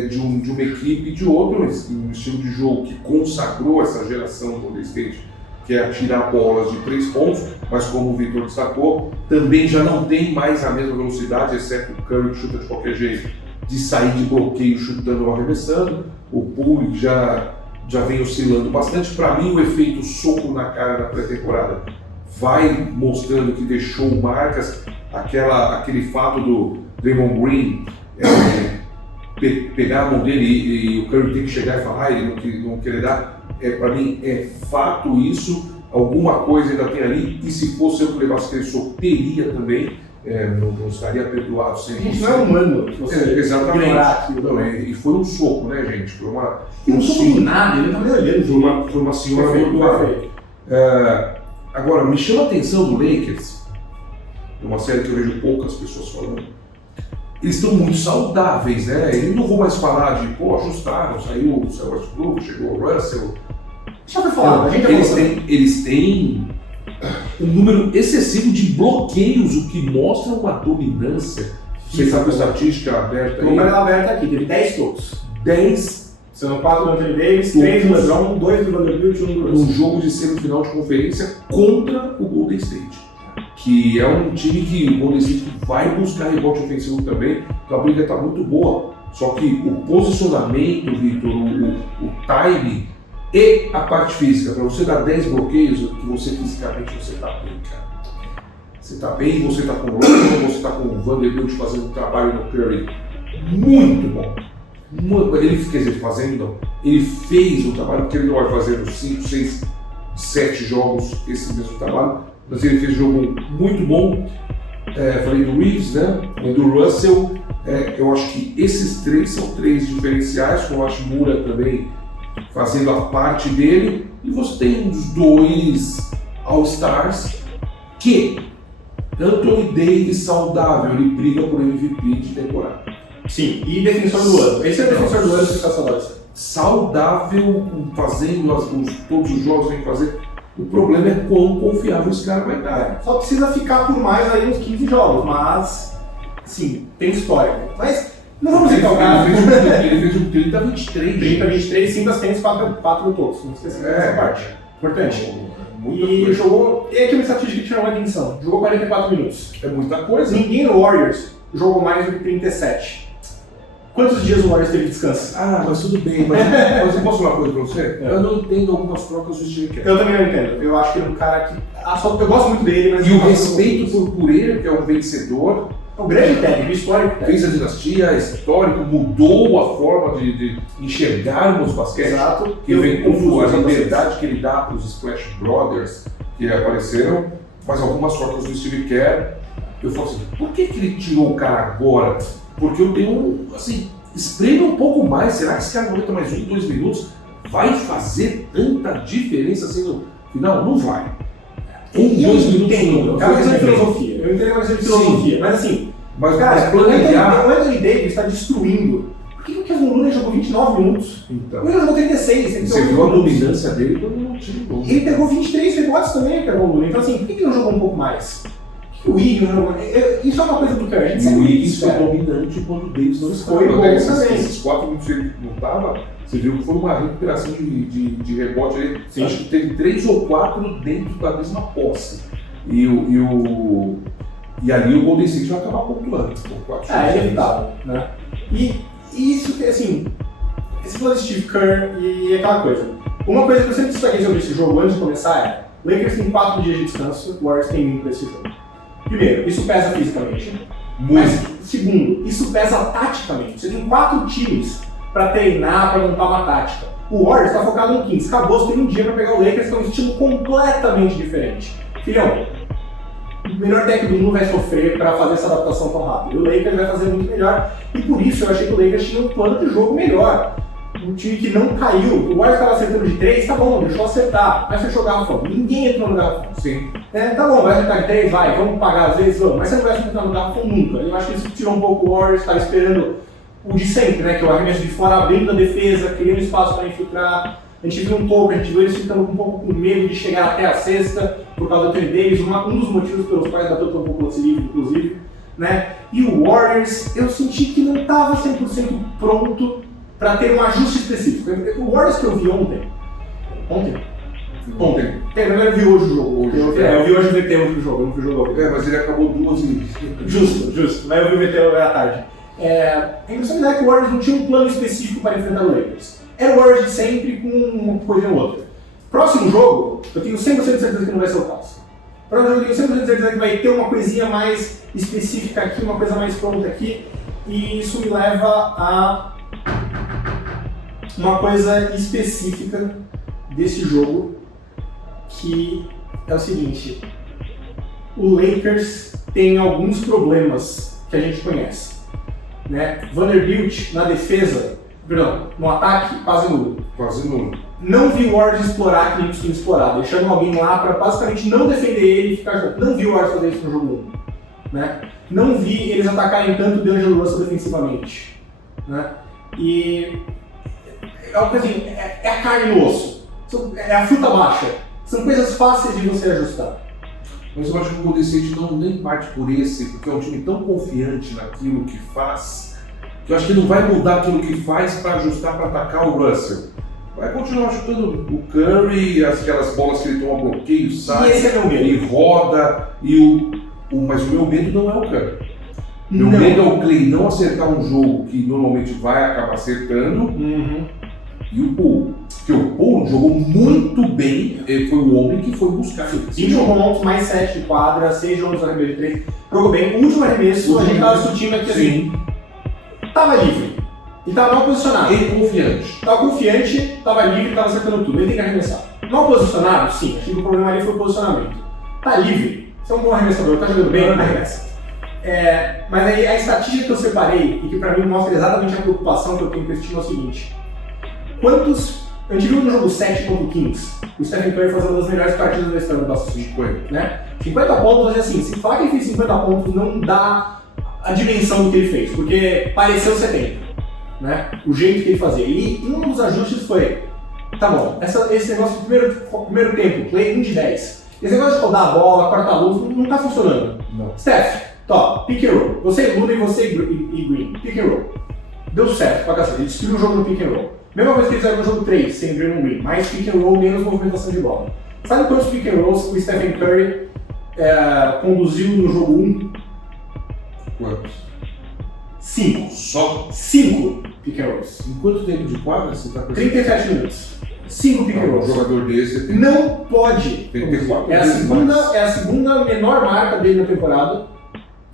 de uma equipe e de outra, um estilo de jogo que consagrou essa geração do Golden State, que é atirar bolas de 3 pontos, mas como o Vitor destacou, também já não tem mais a mesma velocidade, exceto o Curry que chuta de qualquer jeito, de sair de bloqueio chutando ou arremessando. O Poole já vem oscilando bastante. Para mim, o efeito soco na cara da pré-temporada vai mostrando que deixou marcas. Aquele fato do Draymond Green pegar a mão dele e o Curry tem que chegar e falar, ele não querer dar. Para mim é fato isso, alguma coisa ainda tem ali, e se fosse eu que levasse aquele soco, teria também, não estaria perdoado 100%. Gente, não é humano que você exatamente. E foi um soco, né, gente? Foi um soco do nada, ele não tá nem olhando. Foi uma senhora atordoada. Agora, me chama a atenção do Lakers, uma série que eu vejo poucas pessoas falando. Eles estão muito saudáveis, né? Eu não vou mais falar de, ajustaram, saiu o Westbrook, chegou o Russell. Já foi falado, a gente eles têm um número excessivo de bloqueios, o que mostra uma dominância. Você sabe a estatística aberta aí? Vamos ela aberta aqui, teve 10 tocos. 10. São 4 do Anthony Davis, 3 do LeBron, 2 do Vanderbilt e 1 do Russell. Um jogo de semifinal de conferência contra o Golden State, que é um time que o Golden State vai buscar rebote ofensivo também, então a briga está muito boa. Só que o posicionamento, Vitor, o time e a parte física. Para você dar 10 bloqueios, que você fisicamente você está bem, cara. Você está bem, você está com o Russell, você está com o Vanderbilt fazendo um trabalho no Curry muito bom. Ele, quer dizer, fazendo não. Ele fez um trabalho, porque ele não vai fazer nos 5, 6, 7 jogos esse mesmo trabalho, mas ele fez um jogo muito bom. Falei do Reeves, né? E do Russell. Eu acho que esses 3 são 3 diferenciais, com o Hashimura também fazendo a parte dele. E você tem uns 2 All-Stars que Anthony Davis saudável, ele briga por MVP de temporada. Sim, e defensor do ano. Esse é o defensor do ano que está saudável, fazendo todos os jogos que tem que fazer. O problema é quão confiável esse cara vai dar. Só precisa ficar por mais aí uns 15 jogos, mas sim, tem história. Mas não vamos recalcar. Ele fez um 30-23. 30-23, 5 assistências, 4 no todos. Não esqueça dessa parte. Importante. E jogou. E aqui uma estatística que tirou uma atenção. Jogou 44 minutos. É muita coisa. Ninguém no Warriors jogou mais do que 37. Quantos dias o Warriors teve de descanso? Mas tudo bem, mas eu posso falar uma coisa pra você? Eu não entendo algumas trocas do Steve Kerr. Eu também não entendo. Eu acho que ele é um cara que. Eu gosto muito dele, mas. E o respeito por ele, que é um vencedor. É um grande técnico, histórico. Fez a dinastia, histórico, mudou a forma de enxergarmos o basquete. Exato. Que vem com a liberdade que ele dá para os Splash Brothers que apareceram, mas algumas trocas do Steve Kerr. Eu falo assim, por que ele tirou o cara agora? Porque eu tenho, assim, espreme um pouco mais. Será que esse cara não aguenta mais 1, 2 minutos? Vai fazer tanta diferença assim no final? Não vai. 1, 2 minutos não. É uma questão de filosofia. Eu entendo a questão de filosofia, mas assim, mas planejar. O Anthony Davis está destruindo. Por que o Kevin Looney jogou 29 minutos? Então. Ele jogou 36. Você viu a dominância dele quando não tinha gol. Ele pegou 23 rebotes também, o Kevin Looney. Então assim, por que ele não jogou um pouco mais? O Wiggins, isso é uma coisa do que a gente o Wiggins foi dominante quando o Davis não estava. Foi bom esses 4 minutos que ele não estava, você viu que foi uma recuperação de rebote ali. Acho que teve 3 ou 4 dentro da mesma posse. E ali o Golden State vai acabar pontuando. É inevitável, né? E isso que, assim, esse falou de Steve Kerr e aquela coisa. Uma coisa que eu sempre destaquei sobre esse jogo antes de começar é: Lakers tem 4 dias de descanso, o Warriors tem 1 para esse jogo. Primeiro, isso pesa fisicamente. Mas, segundo, isso pesa taticamente. Você tem 4 times para treinar, para montar uma tática. O Warriors está focado no Kings. Acabou, você tem um dia para pegar o Lakers, que é um estilo completamente diferente. Filhão, o melhor técnico do mundo vai sofrer para fazer essa adaptação tão rápido. O Lakers vai fazer muito melhor. E por isso eu achei que o Lakers tinha um plano de jogo melhor. Um time que não caiu. O Warriors estava acertando de 3, tá bom, deixou acertar. Mas fechou o garrafão. Ninguém entrou no garrafão. Sim. Tá bom, vai acertar de 3, vai, vamos pagar às vezes, vamos. Mas você não vai acertar no garrafão nunca. Eu acho que isso tirou um pouco o Warriors, estava esperando o de sempre, né? Que é o arremesso de fora, abrindo a defesa, criando espaço para infiltrar. A gente viu um pouco, a gente viu eles ficando um pouco com medo de chegar até a cesta por causa do Anthony Davis, um dos motivos pelos quais bateu tão pouco lance livre, inclusive, né? E o Warriors, eu senti que não estava 100% pronto para ter um ajuste específico. O Warriors que eu vi ontem. Eu vi hoje o jogo. Eu vi hoje o VT hoje do jogo, eu não vi o jogo. Mas ele acabou 2 e... Justo. Mas eu vi o VT à tarde. A impressão me dá que o Warriors não tinha um plano específico para enfrentar o Lakers. Era o Warriors de sempre com uma coisa ou outra. Próximo jogo, eu tenho 100% de certeza que não vai ser o caso. Próximo jogo eu tenho 100% de certeza que vai ter uma coisinha mais específica aqui, uma coisa mais pronta aqui. E isso me leva a uma coisa específica desse jogo, que é o seguinte: o Lakers tem alguns problemas que a gente conhece, né? Vanderbilt na defesa, no ataque, quase nulo. Não vi o Warriors explorar que nem costuma explorar, deixando alguém lá para basicamente não defender ele e ficar jogando. Não vi o Warriors fazer isso no jogo 1, né? Não vi eles atacarem tanto o D'Angelo Russell defensivamente, né? E é uma coisa assim, é a carne no osso, é a fruta baixa, são coisas fáceis de você ajustar. Mas eu acho que o Golden State não nem parte por esse, porque é um time tão confiante naquilo que faz, que eu acho que não vai mudar aquilo que faz para ajustar, para atacar o Russell. Vai continuar chutando o Curry, aquelas bolas que ele toma bloqueio, sai, ele roda, mas o meu medo não é o Curry. Meu medo é o Clay não acertar um jogo que normalmente vai acabar acertando, e o Poole. Porque o Paul jogou muito bem, ele foi o homem que foi buscar. 21 pontos, mais 7 de quadra, 6 jogos no arremesso de 3. Jogou bem. O último arremesso, a gente tava discutindo aqui assim. Tava livre. E tava mal posicionado. E confiante. Tava confiante, tava livre, tava acertando tudo. Ele tem que arremessar. Mal posicionado? Sim. Acho que o problema ali foi o posicionamento. Tá livre. Você é um bom arremessador, tá jogando bem, arremessa. Mas aí a estatística que eu separei, e que pra mim mostra exatamente a preocupação que eu tenho com esse time é o seguinte. A gente viu no jogo 7 contra o Kings, o Stephen Curry fazendo uma das melhores partidas da história do basquete. 50 pontos, mas assim, se falar que ele fez 50 pontos não dá a dimensão do que ele fez, porque pareceu 70, né? O jeito que ele fazia. E um dos ajustes foi, tá bom, esse negócio do primeiro tempo, play 1 de 10. Esse negócio de rodar a bola, cortar a luz, não tá funcionando. Não. Steph, pick and roll. Você Luna e você e Green, pick and roll. Deu certo pra cacete, ele destruiu o jogo no pick and roll. Mesma coisa que eles fizeram no jogo 3, sem Draymond Green, mais pick and roll, menos movimentação de bola. Sabe quantos pick and rolls o Stephen Curry conduziu no jogo 1? Quantos? 5. Só? 5 pick and rolls. Em quanto tempo de quadra você está pensando? 37 minutos. 5 pick and rolls. Um jogador desse tem... Não pode. Tem que ter 4 É a segunda menor marca dele na temporada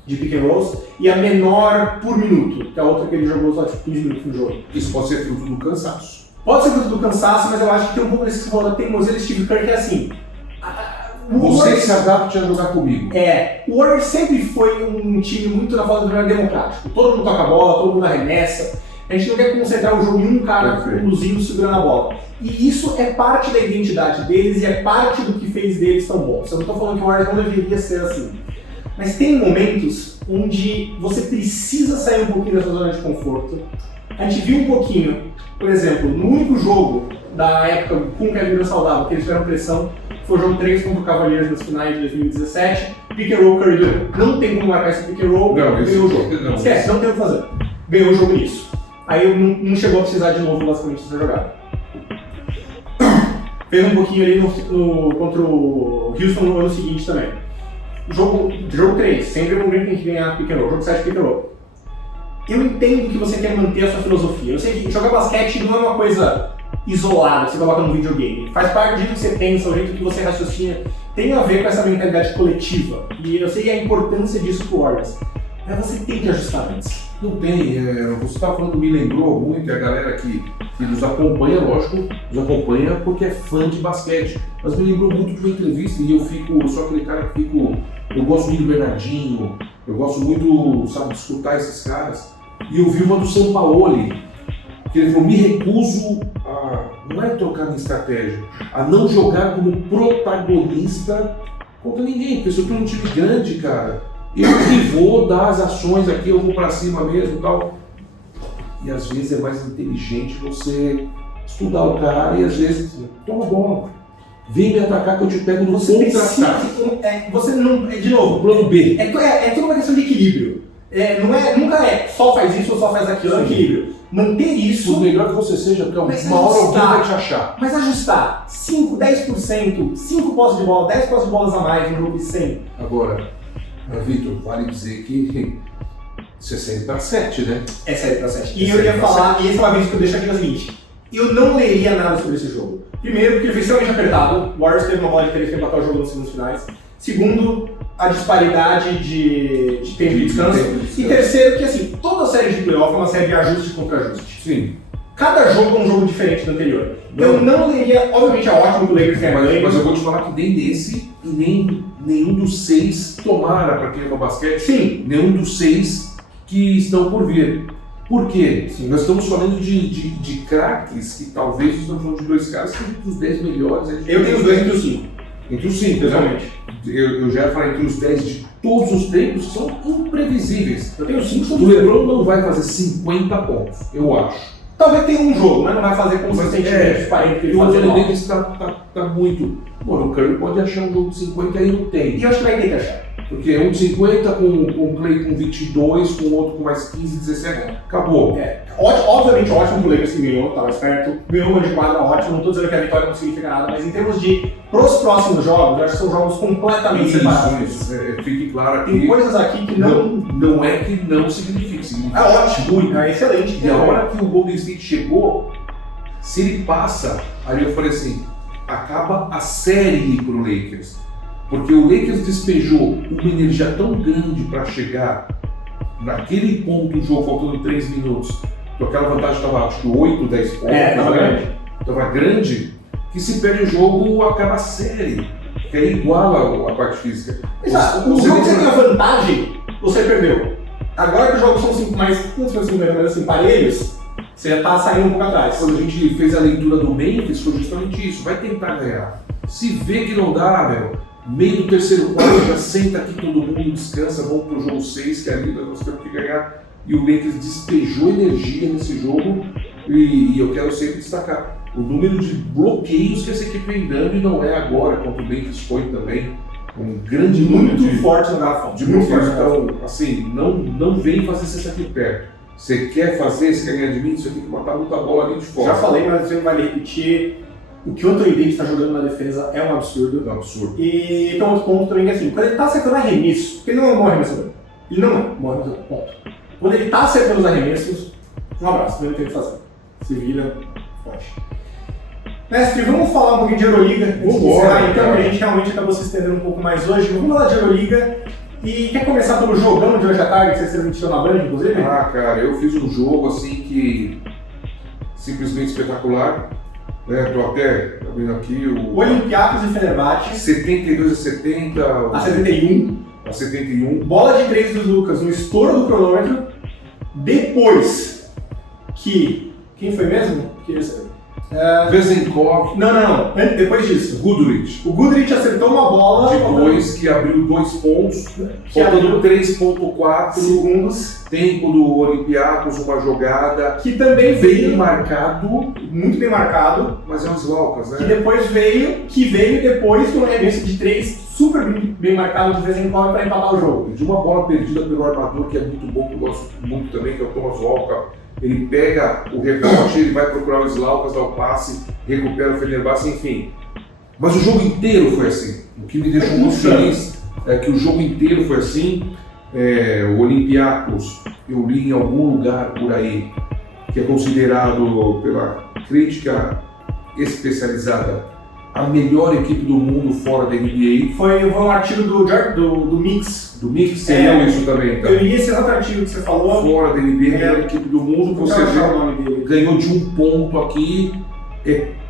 de pick and rolls e a menor por minuto, que é a outra que ele jogou só 15 minutos no jogo. Isso pode ser fruto do cansaço. Pode ser fruto do cansaço, mas eu acho que tem um pouco desse que você falou da teimosia do Steve Kerr, que é assim. Você se adapte a jogar comigo. O Warriors sempre foi um time muito na forma do jogo democrático. Todo mundo toca a bola, todo mundo arremessa. A gente não quer concentrar o jogo em um cara conduzindo, segurando a bola. E isso é parte da identidade deles e é parte do que fez deles tão bons. Eu não estou falando que o Warriors não deveria ser assim. Mas tem momentos onde você precisa sair um pouquinho da sua zona de conforto. A gente viu um pouquinho, por exemplo, no único jogo da época com o Kevin Durant saudável, que eles tiveram pressão, foi o jogo 3 contra o Cavaliers nas finais de 2017. Pick and roll, Curry Durant. Não tem como marcar esse pick and roll, ganhou o jogo. Esquece, não tem o que fazer. Ganhou o jogo nisso. Aí não chegou a precisar de novo basicamente dessa jogada. Fez um pouquinho ali contra o Houston no ano seguinte também. Jogo 3, sempre um Green tem que ganhar pick and roll. Jogo 7, pick and roll. Eu entendo que você quer manter a sua filosofia. Eu sei que jogar basquete não é uma coisa isolada, que você coloca no videogame. Faz parte do jeito que você pensa, o jeito que você raciocina. Tem a ver com essa mentalidade coletiva. E eu sei a importância disso pro Warriors. Mas você tem que ajustar antes. Não tem, você estava falando, me lembrou muito, a galera que nos acompanha, lógico, nos acompanha porque é fã de basquete. Mas me lembrou muito de uma entrevista e eu sou aquele cara que eu gosto muito do Bernardinho, eu gosto muito, sabe, de escutar esses caras. E eu vi uma do Sampaoli, que ele falou, me recuso a, não é trocar minha estratégia, a não jogar como protagonista contra ninguém, porque se eu tenho um time grande, cara, eu que vou dar as ações aqui, eu vou pra cima mesmo e tal. E às vezes é mais inteligente você estudar o cara e às vezes toma bola. Vem me atacar que eu te pego no contra-ataque. Você não. De novo, plano B. É toda uma questão de equilíbrio. Nunca é só faz isso ou só faz aquilo, é um equilíbrio. Manter isso. Por melhor que você seja, porque uma hora alguém vai te achar. Mas ajustar 5, 10%, 5 posses de bola, 10 posses de bolas a mais no jogo de 100. Agora, Vitor, vale dizer que isso é série pra 7, né? É série pra 7. E eu ia falar, e esse é uma vez que eu deixo aqui é o seguinte: eu não leria nada sobre esse jogo. Primeiro, porque ele foi extremamente apertado. O Warriors teve uma bola de 3 que empatou o jogo nos segundos finais. Segundo, a disparidade de tempo de descanso. E terceiro, que assim, toda série de playoff é uma série de ajuste contra ajuste. Sim. Cada jogo é um jogo diferente do anterior. Eu não leria, obviamente é ótimo que o Lakers tenha ganho. Mas eu vou te falar que nem nesse e nem nenhum dos 6 tomara para quem ama basquete. Sim. Nenhum dos 6 que estão por vir. Por quê? Sim. Nós estamos falando de craques que talvez nós estamos falando de 2 caras que entre os 10 melhores. Eu tenho os 2 entre os 5. Entre os 5, exatamente. Eu já falei entre os 10 de todos os tempos que são imprevisíveis. Eu tenho 5. O LeBron não vai fazer 50 pontos, eu acho. Talvez tenha um jogo, mas não vai fazer consistentemente os 40 que ele fazia. O Dennis está muito. Bom, o Curry pode achar um jogo de 50 e não tem. E eu acho que vai ter que achar. Porque um de 50 com o Clay com 22, com o outro com mais 15, 17, acabou. Obviamente ótimo pro Lakers que ganhou, estava esperto. Ganhou uma de quadra, ótimo. Não estou dizendo que a vitória não significa nada, mas em termos de pros próximos jogos, eu acho que são jogos completamente separados. Fique claro aqui. Tem coisas aqui que não é que não significa. É ótimo, é excelente. E a hora que o Golden State chegou, Se ele passa, aí eu falei assim, acaba a série pro Lakers. Porque o Lakers despejou uma energia tão grande para chegar naquele ponto do jogo, faltando 3 minutos. Então aquela vantagem estava, acho que 8, 10 pontos. Estava grande. Estava grande, que se perde o jogo, acaba a série. Que aí iguala a parte física. Exato. O jogo que você tem a vantagem, você perdeu. Agora que os jogos são parelhos, você já está saindo um pouco atrás. Quando a gente fez a leitura do Memphis, foi justamente isso. Vai tentar ganhar. Se vê que não dá, meio do terceiro quarto, já senta aqui todo mundo, descansa, vamos pro jogo 6, que ali nós temos que ganhar. E o Lakers despejou energia nesse jogo e eu quero sempre destacar o número de bloqueios que essa equipe vem dando e não é agora, quanto o Memphis foi também. Um grande número muito forte no garrafão. Muito forte. Então, assim, não vem fazer isso aqui perto. Você quer fazer, você quer ganhar de mim, você tem que matar muita bola ali de fora. Já falei, mas você vai repetir. O que o Anthony Davis está jogando na defesa é um absurdo. É um absurdo. E tem um outro ponto também que assim, quando ele está acertando arremesso, porque ele não é um bom arremessador. Ele não é um bom arremessador, ponto. Quando ele está acertando os arremessos, um abraço, não tem o que fazer. Se vira, forte. Mestre, vamos falar um pouquinho de Euroliga. Então, a gente realmente acabou se estendendo um pouco mais hoje. Vamos falar de Euroliga. E quer começar pelo jogão de hoje à tarde, que você transmitiu na Band, inclusive? Ah, cara, eu fiz um jogo assim que simplesmente espetacular. Tô até abrindo aqui o Olympiacos e Fenerbahçe. 72-70. A 71. A 71. Bola de 3 dos Lucas no estouro do cronômetro. Depois que... Quem foi mesmo? Vezenkov. Não. Depois disso. Goodrich. O Goodrich acertou uma bola. Depois que abriu 2 pontos, faltando 3.4 segundos. Tempo do Olympiacos, uma jogada. Que também bem marcado. Muito bem marcado. Mas é uns Laucas, né? Que depois veio depois de um arremesso de 3 super bem marcado de Vezenkov para empatar o jogo. De uma bola perdida pelo armador, que é muito bom, que eu gosto muito também, que é o Thomas Walker. Ele pega o rebote, ele vai procurar o Slaucas, dá o passe, recupera o Fenerbahçe, enfim. Mas o jogo inteiro foi assim. O que me deixou muito feliz é que o jogo inteiro foi assim. O Olympiacos, eu li em algum lugar por aí, que é considerado pela crítica especializada a melhor equipe do mundo fora da NBA. Foi um artigo do Mix. Do Mix, você leu isso também, então? Eu li esse outro artigo que você falou. Fora da NBA, a melhor equipe do mundo, você ganhou de 1 ponto aqui,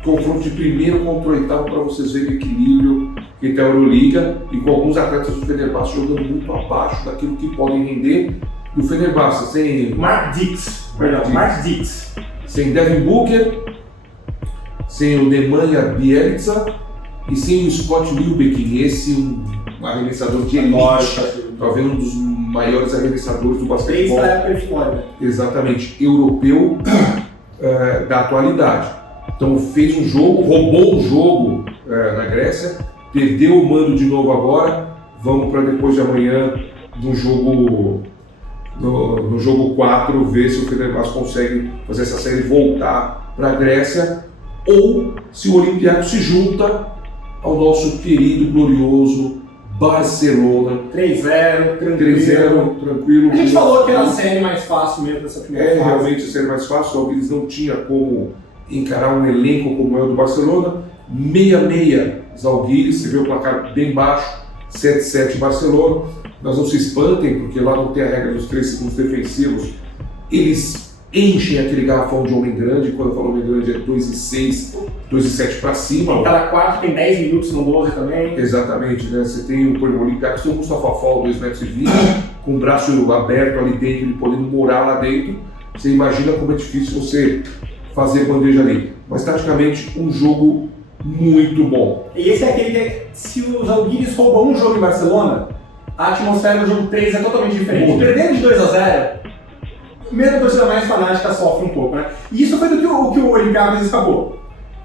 confronto de primeiro contra o oitavo, para vocês verem o equilíbrio que tem a Euroliga, e com alguns atletas do Fenerbahçe jogando muito abaixo daquilo que podem render. E o Fenerbahçe sem... Mark Dix. Sem Devin Booker, sem o Nemanja Bjelica e sem o Scott Lilbeck, um arremessador de elite, talvez um dos maiores arremessadores do basquetebol. Desde a época de Flórida. Exatamente, europeu da atualidade. Então fez um jogo, roubou um jogo na Grécia, perdeu o mando de novo agora, vamos para depois de amanhã no jogo 4, ver se o Fenerbahçe consegue fazer essa série voltar para a Grécia, ou se o Olympiacos se junta ao nosso querido, glorioso Barcelona. 3-0, tranquilo. A gente falou que era a série mais fácil mesmo dessa primeira fase. Realmente a série mais fácil, só que eles não tinham como encarar um elenco como é o do Barcelona. 6-6 Zalgiris, você vê o placar bem baixo, 7-7 Barcelona. Mas não se espantem, porque lá não tem a regra dos 3 segundos defensivos. Eles enchem aquele garrafão de homem grande, quando eu falo homem grande é 2,6, 2,7 para cima. Em cada quarto tem 10 minutos no 12 também. Exatamente, né? Você tem o Olympiacos, tem o Mustafa Fall, 2,20 metros, com o braço aberto ali dentro, ele podendo morar lá dentro. Você imagina como é difícil você fazer bandeja ali. Mas taticamente, um jogo muito bom. E esse é aquele que, se os Zalgiris roubam um jogo em Barcelona, a atmosfera do jogo 3 é totalmente diferente. Perdendo de 2-0, mesmo a torcida mais fanática sofre um pouco, né? E isso foi do que o Olympiacos escapou.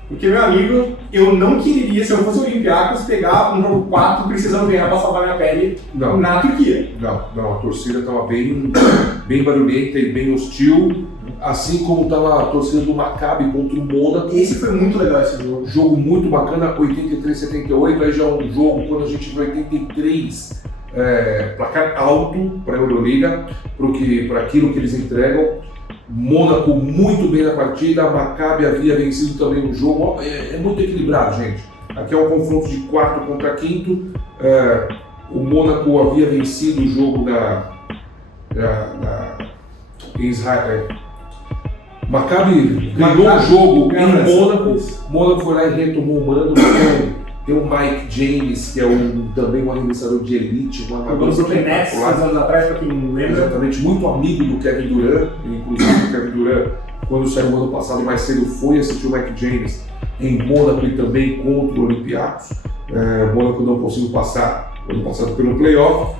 Porque, meu amigo, eu não queria, se eu fosse o Olympiacos, pegar um jogo 4 precisando ganhar para salvar minha pele na Turquia. Não, a torcida estava bem barulhenta e bem hostil, assim como estava a torcida do Maccabi contra o Mônaco. Esse foi muito legal, esse jogo. Jogo muito bacana, 83-78, aí já é um jogo, quando a gente vê 83, placar alto para a Euroliga, para aquilo que eles entregam. Mônaco muito bem na partida, Maccabi havia vencido também o jogo. É muito equilibrado, gente. Aqui é um confronto de quarto contra quinto. O Mônaco havia vencido o jogo em Israel. Maccabi ganhou o jogo em Mônaco. Mônaco foi lá e retomou o mando. Tem o Mike James, que é também um arremessador de elite, um armador do Nets, 6 anos atrás, para quem não lembra. Exatamente, muito amigo do Kevin Durant. Inclusive o Kevin Durant, quando saiu no ano passado mais cedo, foi assistir o Mike James em Mônaco e também contra o Olympiacos. O Mônaco não conseguiu passar ano passado pelo playoff,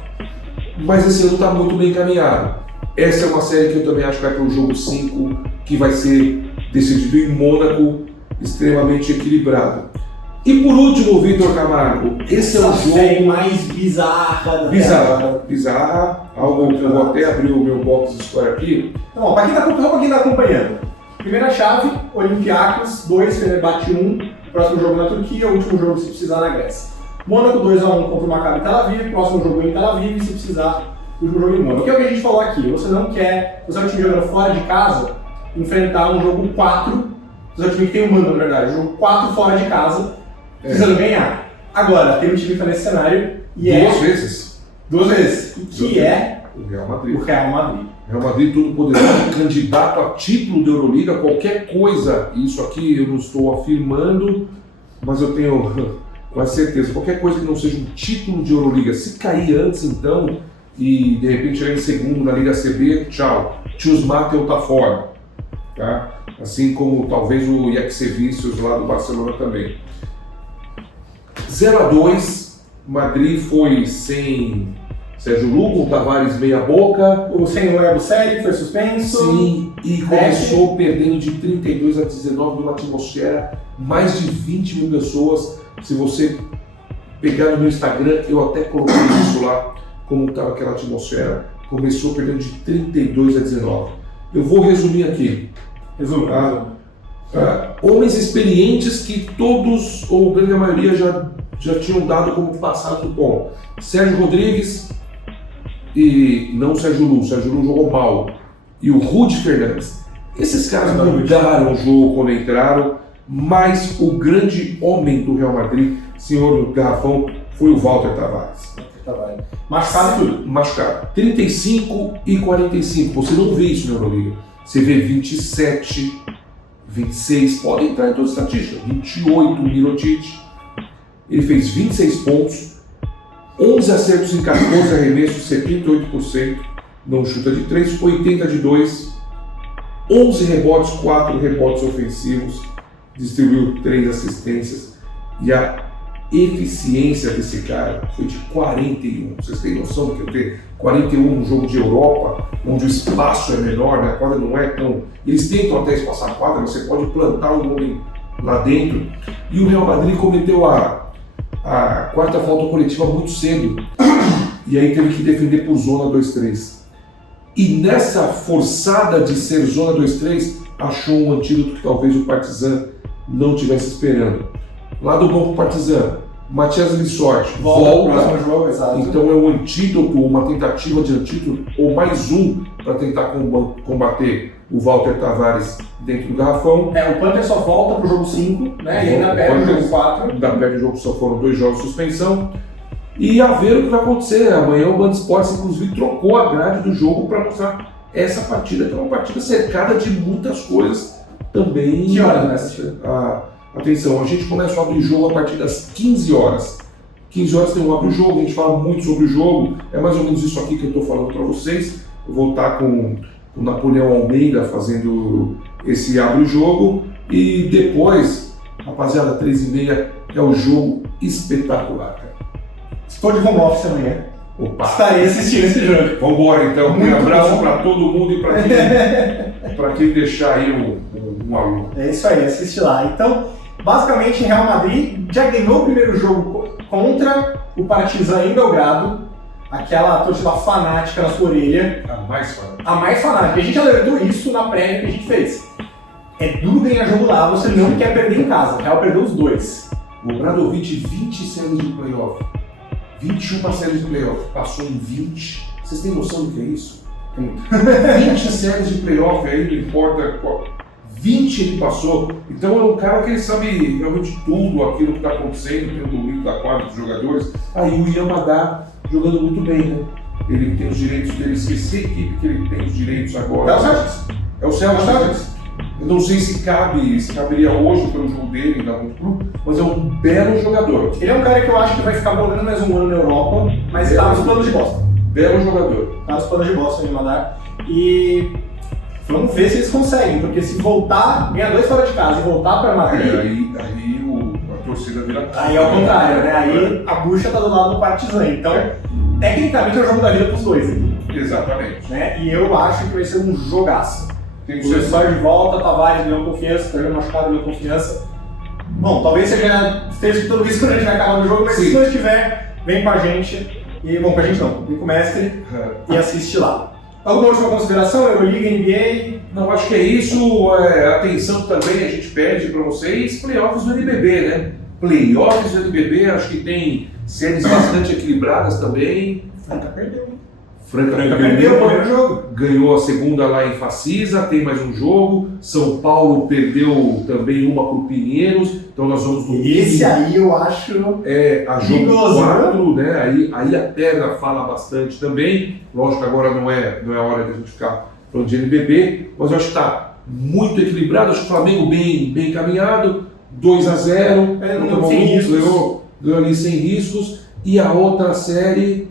mas esse ano está muito bem encaminhado. Essa é uma série que eu também acho que vai para o jogo 5, que vai ser decidido em Mônaco, extremamente equilibrado. E por último, Vitor Camargo, esse é o jogo mais bizarra da bizarra, algo que eu vou até abrir o meu box de história aqui. Então, para quem está acompanhando, primeira chave, Olympiacos 2, Fenerbahçe 1, próximo jogo na Turquia, último jogo se precisar na Grécia. Mônaco 2-1 contra o Maccabi Tel Aviv, próximo jogo em Tel Aviv, se precisar, último jogo em Mônaco. O que é o que a gente falou aqui? Você não quer, você é um time jogando fora de casa, enfrentar um jogo 4, você é um time que tem um mando, na verdade, um jogo 4 fora de casa, precisando ganhar. Agora, tem um time que está nesse cenário e Duas vezes. E que é o Real Madrid. O Real Madrid. Real Madrid, todo poderoso, candidato a título da Euroliga, qualquer coisa, isso aqui eu não estou afirmando, mas eu tenho com certeza, qualquer coisa que não seja um título de Euroliga, se cair antes então, e de repente chegar em segundo na Liga CB, tchau, Tchus Matel tá fora, tá? Assim como talvez o Jaksevicius lá do Barcelona também. 0-2, Madrid foi sem Sérgio Lugo, Tavares meia boca. O senhor Yabusele foi suspenso. Sim, e começou perdendo de 32-19 numa atmosfera, mais de 20 mil pessoas. Se você pegar no meu Instagram, eu até coloquei isso lá, como estava aquela atmosfera. Começou perdendo de 32-19. Eu vou resumir aqui. Resumo. Homens experientes que todos, ou grande maioria, já tinham dado como passado bom. Sérgio Rodrigues e não o Sérgio Lu. O Sérgio Lu jogou mal. E o Rudy Fernandes. Esses caras mudaram o jogo quando entraram, mas o grande homem do Real Madrid, senhor Garrafão, foi o Walter Tavares. Machucado tudo. Machucado. 35 e 45. Você não vê isso na Euroliga. Você vê 27, 26, pode entrar em toda a estatística. 28, Mirotic. Ele fez 26 pontos, 11 acertos em 14 arremessos, 78%, não chuta de 3, 80 de 2, 11 rebotes, 4 rebotes ofensivos, distribuiu 3 assistências e a eficiência desse cara foi de 41. Vocês têm noção do que eu tenho? 41 no jogo de Europa, onde o espaço é menor, né? A quadra não é tão... Eles tentam até espaçar a quadra, mas você pode plantar um homem lá dentro. E o Real Madrid cometeu a quarta falta coletiva muito cedo, e aí teve que defender por zona 2-3. E nessa forçada de ser zona 2-3, achou um antídoto que talvez o Partizan não tivesse esperando. Lá do bom pro Partizan, Matias Lissort volta, jogo, exato. Então é um antídoto, uma tentativa de antídoto, ou mais um para tentar combater o Walter Tavares dentro do garrafão. O Panther só volta pro jogo 5, né? E ainda perde o jogo 4. Ainda perde o jogo, só foram 2 jogos de suspensão. E a ver o que vai acontecer. Amanhã o Band Esportes, inclusive, trocou a grade do jogo para mostrar essa partida, que é uma partida cercada de muitas coisas também. Que horas, né? Atenção, a gente começa a abrir jogo a partir das 15 horas. 15 horas tem um abre o jogo, a gente fala muito sobre o jogo. É mais ou menos isso aqui que eu estou falando para vocês. Eu vou estar com o Napoleão Almeida fazendo esse abre o jogo. E depois, rapaziada, 3h30 é o jogo espetacular, cara. Estou de home office amanhã. Opa. Estarei assistindo esse jogo. Vambora então, um abraço para todo mundo e para quem deixar aí um aluno. É isso aí, assiste lá. Então, basicamente, Real Madrid já ganhou o primeiro jogo contra o Partizan em Belgrado, aquela torcida fanática na sua orelha. A mais fanática. A mais fanática. A gente alertou isso na prévia que a gente fez. É duro ganhar jogo lá, você não quer perder em casa. O Real perdeu os 2. O Bradovic, 20 séries de playoff. 21 séries de playoff. Passou em 20. Vocês têm noção do que é isso? É muito. 20 séries de playoff aí, não importa qual. 20 ele passou. Então é um cara que ele sabe realmente tudo aquilo que está acontecendo dentro do meio da quadra dos jogadores. Aí o Yamada jogando muito bem, né? Ele tem os direitos dele, esqueci a equipe que ele tem os direitos agora. É o Celtics. É o Celtics. Eu não sei se caberia hoje pelo jogo dele, ainda muito cru, mas é um belo jogador. Ele é um cara que eu acho que vai ficar morando mais um ano na Europa, mas está nos planos de Boston. Belo jogador. Está nos planos de Boston, em Madar. E vamos ver se eles conseguem, porque se voltar, ganhar 2 fora de casa e voltar para Madrid... Aí a torcida vira... Aí é o contrário, né? Aí a bucha tá do lado do Partizan. Então, tecnicamente é o jogo da vida pros dois aqui. Exatamente. Né? E eu acho que vai ser um jogaço. Tem O Sessor de volta, Tavares ganhou confiança, tá jogando machucado, ganhou confiança. Bom, talvez você já esteja escutando isso quando a gente vai acabar no jogo, mas Sim. se não estiver, vem com a gente. E, bom, com a gente não, vem com o mestre e assiste lá. Alguma última consideração? Euroliga, NBA? Não, acho que é isso. Atenção também, a gente pede para vocês, playoffs do NBB, né? Playoffs do NBB, acho que tem séries bastante equilibradas também. Franca perdeu. Franca perdeu o primeiro jogo. Ganhou a segunda lá em Facisa, tem mais um jogo. São Paulo perdeu também uma para o Pinheiros, então nós vamos no Esse aí eu acho... a jogo perigoso, 4, né? Aí a terra fala bastante também. Lógico que agora não é a hora de a gente ficar falando de NBB, mas eu acho que está muito equilibrado. Acho que o Flamengo bem encaminhado, 2-0, sem riscos. ganhou ali sem riscos. E a outra série.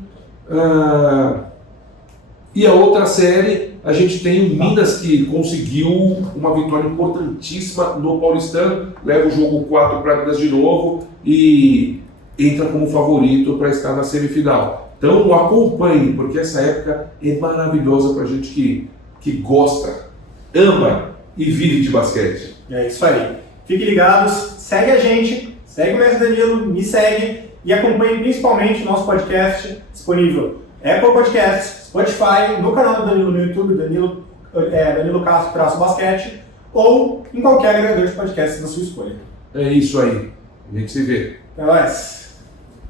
A gente tem o Minas que conseguiu uma vitória importantíssima no Paulistano, leva o jogo 4 para Minas de novo e entra como favorito para estar na semifinal. Então acompanhe, porque essa época é maravilhosa para a gente que gosta, ama e vive de basquete. É isso aí. Fiquem ligados, segue a gente, segue o Mestre Danilo, me segue e acompanhe principalmente o nosso podcast disponível Apple Podcasts, Spotify, no canal do Danilo no YouTube, Danilo Castro-Basquete, ou em qualquer agregador de podcasts da sua escolha. É isso aí, a gente se vê. Até mais.